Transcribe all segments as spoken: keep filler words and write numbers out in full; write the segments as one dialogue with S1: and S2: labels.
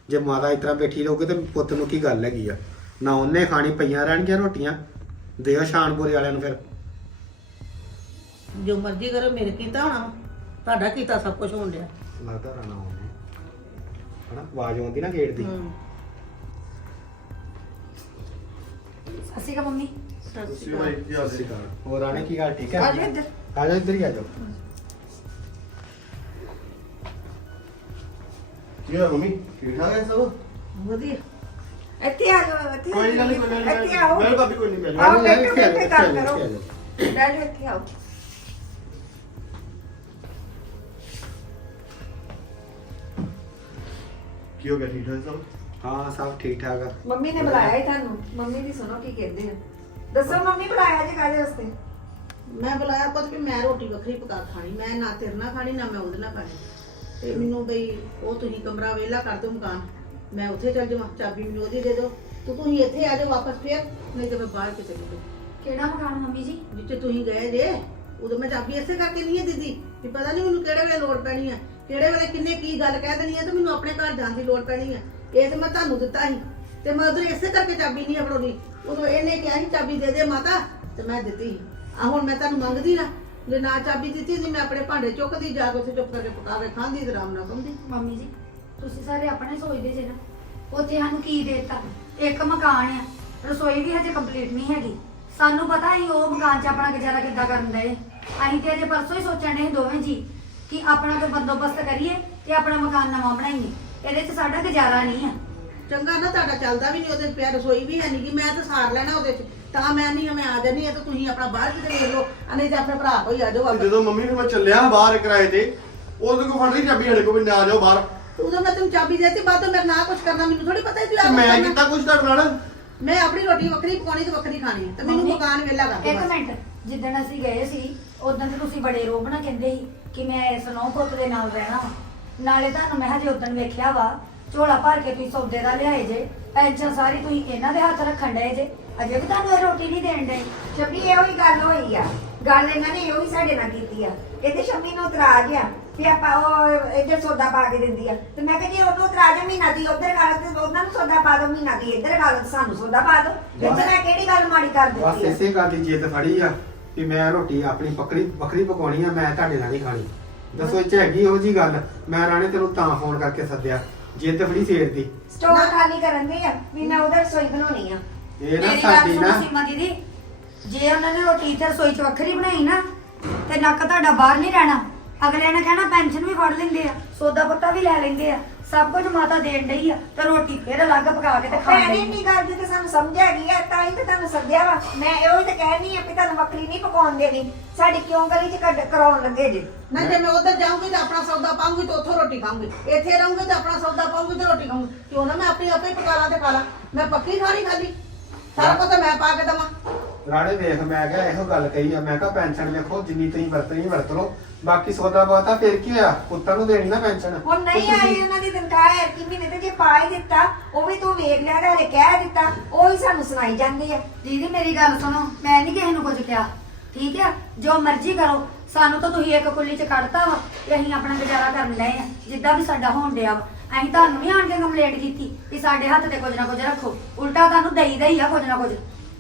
S1: ਜੇ ਮਾਤਾ ਇਸ ਤਰ੍ਹਾਂ ਬੈਠੀ ਰਹੂਗੀ ਤੇ ਪੁੱਤ ਨੂੰ ਕੀ ਗੱਲ ਹੈਗੀ ਆ ਨਾ ਉਹਨੇ ਖਾਣੀ ਪਈਆਂ ਰਹਿਣਗੀਆਂ ਰੋਟੀਆਂ ਦਿਓ ਸ਼ਾਨਪੁਰੇ ਵਾਲਿਆਂ ਨੂੰ ਫਿਰ
S2: ਜੋ ਮਰਜ਼ੀ ਕਰੋ ਮੇਰੇ ਕੀਤਾ ਹੋਣਾ ਤੁਹਾਡਾ ਕੀਤਾ ਸਭ ਕੁਝ ਹੋਣ ਡਿਆ
S1: ਲੱਗਦਾ ਰਾਣਾ ਉਹਨੇ ਹਨਾ ਆਵਾਜ਼ ਆਉਂਦੀ ਨਾ ਗੇਟ ਦੀ
S2: ਹੂੰ
S3: ਸਤਿ ਸ਼੍ਰੀ ਅਕਾਲ ਮੰਮੀ।
S2: ਸਤਿ ਸ਼੍ਰੀ
S4: ਭਾਈ
S2: ਅਕਾਲ
S4: ਕੀ ਹਾਲ
S1: ਸਤਿ ਸ਼੍ਰੀ
S4: ਹੈ?
S1: ਅਕਾਲ ਹੋਰ ਰਾਣੇ ਕੀ ਗੱਲ ਠੀਕ ਹੈ
S3: ਆ ਜਾਓ ਇੱਧਰ।
S1: ਆ ਜਾਓ ਇੱਧਰ ਹੀ ਆ ਜਾਓ
S4: ਕੀ ਹੋਇਆ ਮੰਮੀ ਠੀਕ ਠਾਕ ਹੈ ਸਭ
S2: ਵਧੀਆ
S3: ਇੱਥੇ ਆ ਜਾਓ ਇੱਥੇ ਆ
S4: ਕੋਈ ਗੱਲ ਨਹੀਂ ਕੋਈ ਗੱਲ ਨਹੀਂ
S3: ਇੱਥੇ ਆਓ
S4: ਮੈਂ ਭਾਬੀ ਕੋਈ ਨਹੀਂ ਮਿਲ
S3: ਆਓ,
S1: ਆ ਜਾਓ,
S3: ਬੈਠੋ,
S1: ਇੱਥੇ ਆ ਜਾਓ,
S3: ਬੈਠੋ, ਗੱਲ
S1: ਇੱਥੇ ਆ ਜਾਓ, ਇੱਥੇ ਆ ਜਾਓ।
S3: ਬੈਠੋ ਇੱਥੇ ਆਓ।
S4: ਕੀ ਹੋ ਗਿਆ ਠੀਕ ਠਾਕ ਸਭ
S1: ਹਾਂ ਸਭ ਠੀਕ ਠਾਕ ਆ
S3: ਮੰਮੀ ਨੇ ਬੁਲਾਇਆ ਹੀ ਤੁਹਾਨੂੰ ਮੰਮੀ ਦੀ ਸੁਣੋ ਕੀ ਕਹਿੰਦੇ ਆ ਦੱਸੋ ਮੰਮੀ ਬੁਲਾਇਆ ਜੀ ਕਾਹਦੇ ਵਾਸਤੇ
S2: ਮੈਂ ਬੁਲਾਇਆ ਪੁੱਤ ਵੀ ਮੈਂ ਰੋਟੀ ਵੱਖਰੀ ਪਕਾ ਖਾਣੀ ਮੈਂ ਨਾ ਤੇਰੇ ਨਾਲ ਖਾਣੀ ਨਾ ਮੈਂ ਉਹਦੇ ਨਾਲ ਖਾਣੀ ਤੇ ਮੈਨੂੰ ਬਈ ਉਹ ਤੁਸੀਂ ਕਮਰਾ ਵਿਹਲਾ ਕਰ ਦਿਓ ਮਕਾਨ ਮੈਂ ਉੱਥੇ ਚੱਲ ਜਾਵਾਂ ਚਾਬੀ ਮੈਨੂੰ ਉਹਦੀ ਦੇ ਦਿਓ ਤੇ ਤੁਸੀਂ ਇੱਥੇ ਆ ਜਾਓ ਵਾਪਸ ਫੇਰ ਨਹੀਂ ਤੇ ਮੈਂ ਬਾਹਰ ਕਿਤੇ ਨਿਕਲ
S3: ਕਿਹੜਾ ਮਕਾਨ ਮੰਮੀ ਜੀ?
S2: ਜਿੱਥੇ ਤੁਸੀਂ ਗਏ ਜੇ ਉਦੋਂ ਮੈਂ ਚਾਬੀ ਇਸੇ ਕਰਕੇ ਨਹੀਂ ਹੈ ਦਿੱਤੀ ਵੀ ਪਤਾ ਨਹੀਂ ਮੈਨੂੰ ਕਿਹੜੇ ਵੇਲੇ ਲੋੜ ਪੈਣੀ ਹੈ ਕਿਹੜੇ ਵੇਲੇ ਕਿੰਨੇ ਕੀ ਗੱਲ ਕਹਿ ਦੇਣੀ ਹੈ ਤੇ ਮੈਨੂੰ ਆਪਣੇ ਘਰ ਜਾਣ ਦੀ ਲੋੜ ਪੈਣੀ ਹੈ ਇਹ ਤੇ ਮੈਂ ਤੁਹਾਨੂੰ ਦਿੱਤਾ ਸੀ ਤੇ ਮੈਂ ਉਧਰ ਇਸੇ ਕਰਕੇ ਚਾਬੀ ਨਹੀਂ ਫੜਾਉਣੀ ਉਦੋਂ ਇਹਨੇ ਕਿਹਾ ਸੀ ਚਾਬੀ ਦੇ ਦੇ ਮਾਤਾ ਤੇ ਮੈਂ ਦਿੱਤੀ ਆ ਹੁਣ ਮੈਂ ਤੁਹਾਨੂੰ ਮੰਗਦੀ ਨਾ ਜੇ ਨਾ ਚਾਬੀ ਦਿੱਤੀ ਸੀ ਮੈਂ ਆਪਣੇ ਭਾਂਡੇ ਚੁੱਕਦੀ ਜਾ ਕੇ ਉੱਥੇ ਚੁੱਪ ਕਰਕੇ ਪਕਾਵੇ ਖਾਂਦੀ ਤੇ ਆਰਾਮ ਨਾਲ ਖਾਂਦੀ
S5: ਮੰਮੀ ਜੀ ਤੁਸੀਂ ਸਾਰੇ ਆਪਣੇ ਸੋਚਦੇ ਜੇ ਨਾ ਉੱਥੇ ਸਾਨੂੰ ਕੀ ਦੇਤਾ ਇੱਕ ਮਕਾਨ ਆ ਰਸੋਈ ਵੀ ਹਜੇ ਕੰਪਲੀਟ ਨਹੀਂ ਹੈਗੀ ਸਾਨੂੰ ਪਤਾ ਹੀ ਉਹ ਮਕਾਨ 'ਚ ਆਪਣਾ ਗੁਜ਼ਾਰਾ ਕਿੱਦਾਂ ਕਰਨ ਦੇ ਅਸੀਂ ਤੇ ਅਜੇ ਪਰਸੋਂ ਹੀ ਸੋਚਣ ਦੇ ਦੋਵੇਂ ਜੀ ਕਿ ਆਪਣਾ ਕੋਈ ਬੰਦੋਬਸਤ ਕਰੀਏ ਤੇ ਆਪਣਾ ਮਕਾਨ ਨਵਾਂ ਬਣਾਈਏ ਇਹਦੇ 'ਚ ਸਾਡਾ ਗੁਜ਼ਾਰਾ ਨਹੀਂ ਆ
S2: ਚੰਗਾ ਨਾ ਤੁਹਾਡਾ ਚੱਲਦਾ ਵੀ ਨਹੀਂ ਉਹਦੇ 'ਚ ਪਿਆ ਰਸੋਈ ਵੀ ਹੈ ਨਹੀਂ ਕਿ ਮੈਂ ਤਾਂ ਸਾਰ ਲੈਣਾ ਉਹਦੇ 'ਚ ਤਾਂ ਮੈਂ ਨਹੀਂ ਮੈਂ ਆ ਜਾਨੀ ਆ ਤਾਂ ਤੁਸੀਂ ਆਪਣਾ ਬਾਹਰ ਕਿਤੇ ਵੇਖ ਲਓ ਆ ਨਹੀਂ ਤੇ ਆਪਣੇ ਭਰਾ ਕੋਈ ਆ ਜਾਓ
S4: ਤੇ
S2: ਵਾਪਸ
S4: ਜਦੋਂ ਮੰਮੀ ਫਿਰ ਮੈਂ ਚੱਲਿਆ ਬਾਹਰ ਕਿਰਾਏ ਤੇ ਉਦੋਂ ਕੋ ਫੜ ਲਈ ਚਾਬੀ ਸਾਡੇ ਕੋਲ ਵੀ ਨਾ ਜਾਓ ਬਾਹਰ
S2: ਤੇ ਉਦੋਂ ਮੈਂ ਤੈਨੂੰ ਚਾਬੀ ਦੇਤੀ ਬਾਅਦ ਤੋਂ ਮੇਰੇ ਨਾਲ ਕੁਝ ਕਰਨਾ ਮੈਨੂੰ ਥੋੜੀ ਪਤਾ ਸੀ ਤੂੰ
S4: ਤੇ
S2: ਆਹ
S4: ਮੈਂ
S2: ਕਰਨਾ।
S4: ਕੀਤਾ ਕੁਛ ਤੁਹਾਡੇ ਨਾਲ
S2: ਮੈਂ ਆਪਣੀ ਰੋਟੀ ਵੱਖਰੀ ਪਕਾਉਣੀ ਤੇ ਵੱਖਰੀ ਖਾਣੀ ਤੇ ਮੈਨੂੰ
S5: ਮੰਮੀ,
S2: ਮਕਾਨ ਵੇਲਾ ਕਰ
S5: ਇੱਕ
S2: ਦਿਓ ਬਸ।
S5: ਮਿੰਟ ਜਿੱਦਣ ਅਸੀਂ ਗਏ ਸੀ ਉਦੋਂ ਤੇ ਤੁਸੀਂ ਬੜੇ ਰੋਬ ਨਾ ਕਹਿੰਦੇ ਸੀ ਕਿ ਮੈਂ ਇਸ ਨੌ ਪੁੱਤ ਦੇ ਨਾਲ ਰਹਿਣਾ ਵਾ ਨਾਲੇ ਤੁਹਾਨੂੰ ਮੈਂ ਹਜੇ ਉਦੋਂ ਵੇਖਿਆ ਵਾ ਝੋਲਾ ਭਰ ਕੇ ਤੁਸੀਂ ਸੌਦੇ ਦਾ ਲਿਆਏ ਜੇ ਪੈਨਸ਼ਨ ਸਾਰੀ ਤੁਸੀਂ ਇਹਨਾਂ ਦੇ ਹੱਥ ਰੱਖਣ ਡਏ ਜੇ ਅਜੇ ਵੀ ਤੁਹਾਨੂੰ ਇਹ ਰੋਟੀ ਨਹੀਂ ਦੇਣ ਡਏ
S3: ਸ਼ਮੀ ਇਹੋ ਹੀ ਗੱਲ ਹੋਈ ਆ ਗੱਲ ਇਹਨਾਂ ਨੇ ਇਹੋ ਹੀ ਸਾਡੇ ਨਾਲ ਕੀਤੀ ਆ ਇਹਦੇ ਸ਼ਮੀ ਨੂੰ ਇਤਰਾਜ਼ ਆ ਵੀ ਆਪਾਂ ਉਹ ਇੱਧਰ ਸੌਦਾ ਪਾ ਕੇ ਦਿੰਦੀ ਆ ਤੇ ਮੈਂ ਕਿਹਾ ਜੀ ਉਹਨੂੰ ਇਤਰਾਜ਼ ਆ ਮਹੀਨਾ ਦੀ ਉੱਧਰ ਖਾ ਲਓ ਤੇ ਉਹਨਾਂ ਨੂੰ ਸੌਦਾ ਪਾ ਦਿਓ ਮਹੀਨਾ ਦੀ ਇੱਧਰ ਖਾ ਲਓ ਤੇ ਸਾਨੂੰ ਸੌਦਾ ਪਾ ਦਿਓ ਇੱਥੇ ਮੈਂ ਕਿਹੜੀ ਗੱਲ ਮਾੜੀ ਕਰ
S1: ਬਸ
S3: ਦਿੱਤੀ ਆ
S1: ਇਸੇ ਗੱਲ ਦੀ ਜਿੱਦ ਫੜੀ ਆ ਕਿ ਮੈਂ ਰੋਟੀ ਆਪਣੀ ਬੱਕਰੀ ਵੱਖਰੀ ਪਕਾਉਣੀ ਆ ਮੈਂ ਤੁਹਾਡੇ ਨਾਲ ਨਹੀਂ ਖਾਣੀ ਦੱਸੋ ਇਹ ਚ ਹੈਗੀ ਇਹੋ ਜੀ ਗੱਲ ਮੈਂ ਰਾਣੇ ਤੈਨੂੰ ਤਾਂ ਫੋਨ ਕਰਕੇ ਸੱਦਿਆ ਜਿੱਦ ਫੜੀ ਸੇਰ ਦੀ
S3: ਸਟੋਰ ਖਾਲੀ ਕਰਨ ਦੇ ਆ ਵੀ ਮੈਂ ਉਧਰ ਰਸੋਈ ਬਣਾਉਣੀ ਆ
S1: ਇਹ ਨਾ
S5: ਮੇਰੀ ਗੱਲ
S1: ਸਾਡੀ
S5: ਸੁਣੋ
S1: ਨਾ
S5: ਸੀਮਾ ਦੀਦੀ ਜੇ ਉਹਨਾਂ ਨੇ ਰੋਟੀ ਤੇ ਰਸੋਈ 'ਚ ਵੱਖਰੀ ਬਣਾਈ ਨਾ ਤੇ ਨੱਕ ਤੁਹਾਡਾ ਬਾਹਰ ਨਹੀਂ ਰਹਿਣਾ ਅਗਲੇ ਨੇ ਕਹਿਣਾ ਪੈਨਸ਼ਨ ਵੀ ਫੜ ਲੈਂਦੇ ਆ ਸੌਦਾ ਪੱਤਾ ਵੀ ਲੈ ਲੈਂਦੇ ਆ ਸਭ ਕੁਝ ਮਾਤਾ ਦੇਣ ਡਈ ਆ ਤੇ ਰੋਟੀ ਫੇਰ ਅਲੱਗ ਪਕਾ ਕੇ ਤੇ ਖਾਣ
S3: ਭੈਣ
S5: ਡਈ
S3: ਇੰਨੀ ਗੱਲ ਦੀ ਤੇ ਸਾਨੂੰ ਸਮਝ ਆ ਗਈ ਆ ਤਾਂ ਹੀ ਤਾਂ ਤੁਹਾਨੂੰ ਸੱਦਿਆ ਵਾ ਮੈਂ ਇਹੋ ਹੀ ਤਾਂ ਕਹਿਣੀ ਆ ਵੀ ਤੁਹਾਨੂੰ ਵੱਖਰੀ ਨਹੀਂ ਪਕਾਉਣ ਦੇਣੀ ਸਾਡੀ ਕਿਉਂ ਗਲੀ 'ਚ ਕੱਢ ਕਰਾਉਣ ਲੱਗੇ ਜੇ
S2: ਨਾ ਜੇ ਮੈਂ ਉਧਰ ਜਾਊਂਗੀ ਤਾਂ ਆਪਣਾ ਸੌਦਾ ਪਾਉਂਗੀ ਤੇ ਉੱਥੋਂ ਰੋਟੀ ਖਾਊਂਗੀ ਇੱਥੇ ਰਹੂੰਗੀ ਤਾਂ ਆਪਣਾ ਸੌਦਾ ਪਾਉਂਗੀ ਤੇ ਰੋਟੀ ਖਾਊਂਗੀ ਕਿਉਂ ਨਾ ਮੈਂ ਆਪਣੀ ਆਪੇ ਹੀ ਪਕਾ ਲਾਂ ਤੇ ਖਾ ਲਾਂ ਮੈਂ ਪੱਕੀ ਖਾਣੀ ਖਾਲੀ ਸਾਰਾ ਕੁਝ ਤਾਂ ਮੈਂ ਪਾ ਕੇ ਦਵਾਂ
S1: ਰਾਣੇ ਵੇਖ ਮੈਂ ਕਿਹਾ ਇਹੋ ਗੱਲ ਕਹੀ ਆ ਮੈਂ ਕਿਹਾ ਪੈਨਸ਼ਨ ਵੇਖੋ ਜਿੰਨੀ ਤੁਸੀਂ ਵਰਤਣੀ ਵਰਤ ਲਓ ਬਾਕੀ ਸੌਦਾ ਬਹੁਤਾ ਫਿਰ ਕੀ ਹੋਇਆ ਪੁੱਤਾਂ ਨੂੰ ਦੇਣੀ ਨਾ ਪੈਨਸ਼ਨ
S3: ਹੁਣ ਨਹੀਂ ਆਈ ਉਹਨਾਂ ਦੀ ਤਨਖਾਹ ਐ ਕਿ ਮਹੀਨੇ ਤੇ ਜੇ ਪਾ ਹੀ ਦਿੱਤਾ ਉਹ ਵੀ ਤੂੰ ਵੇਖ ਲਿਆ ਤੇ ਹਲੇ ਕਹਿ ਦਿੱਤਾ ਉਹ ਹੀ ਸਾਨੂੰ ਸੁਣਾਈ ਜਾਂਦੀ ਆ
S5: ਦੀਦੀ ਮੇਰੀ ਗੱਲ ਸੁਣੋ ਮੈਂ ਨਹੀਂ ਕਿਸੇ ਨੂੰ ਕੁਝ ਕਿਹਾ ਠੀਕ ਆ ਜੋ ਮਰਜ਼ੀ ਕਰੋ ਸਾਨੂੰ ਤਾਂ ਤੁਸੀਂ ਇੱਕ ਕੁੱਲੀ 'ਚ ਕੱਢਤਾ ਵਾ ਤੇ ਅਸੀਂ ਆਪਣਾ ਗੁਜ਼ਾਰਾ ਕਰਨ ਡਏ ਆ ਜਿੱਦਾਂ ਵੀ ਸਾਡਾ ਹੋਣ ਡਿਆ ਵਾ ਅਸੀਂ ਤੁਹਾਨੂੰ ਨਹੀਂ ਆਣ ਕੇ ਕੰਪਲੇਂਟ ਕੀਤੀ ਕਿ ਸਾਡੇ ਹੱਥ ਤੇ ਕੁਝ ਨਾ ਕੁਝ ਰੱਖੋ ਉਲਟਾ ਤੁਹਾਨੂੰ ਦਈ ਦਈ ਆ ਕੁਝ ਨਾ ਕੁਝ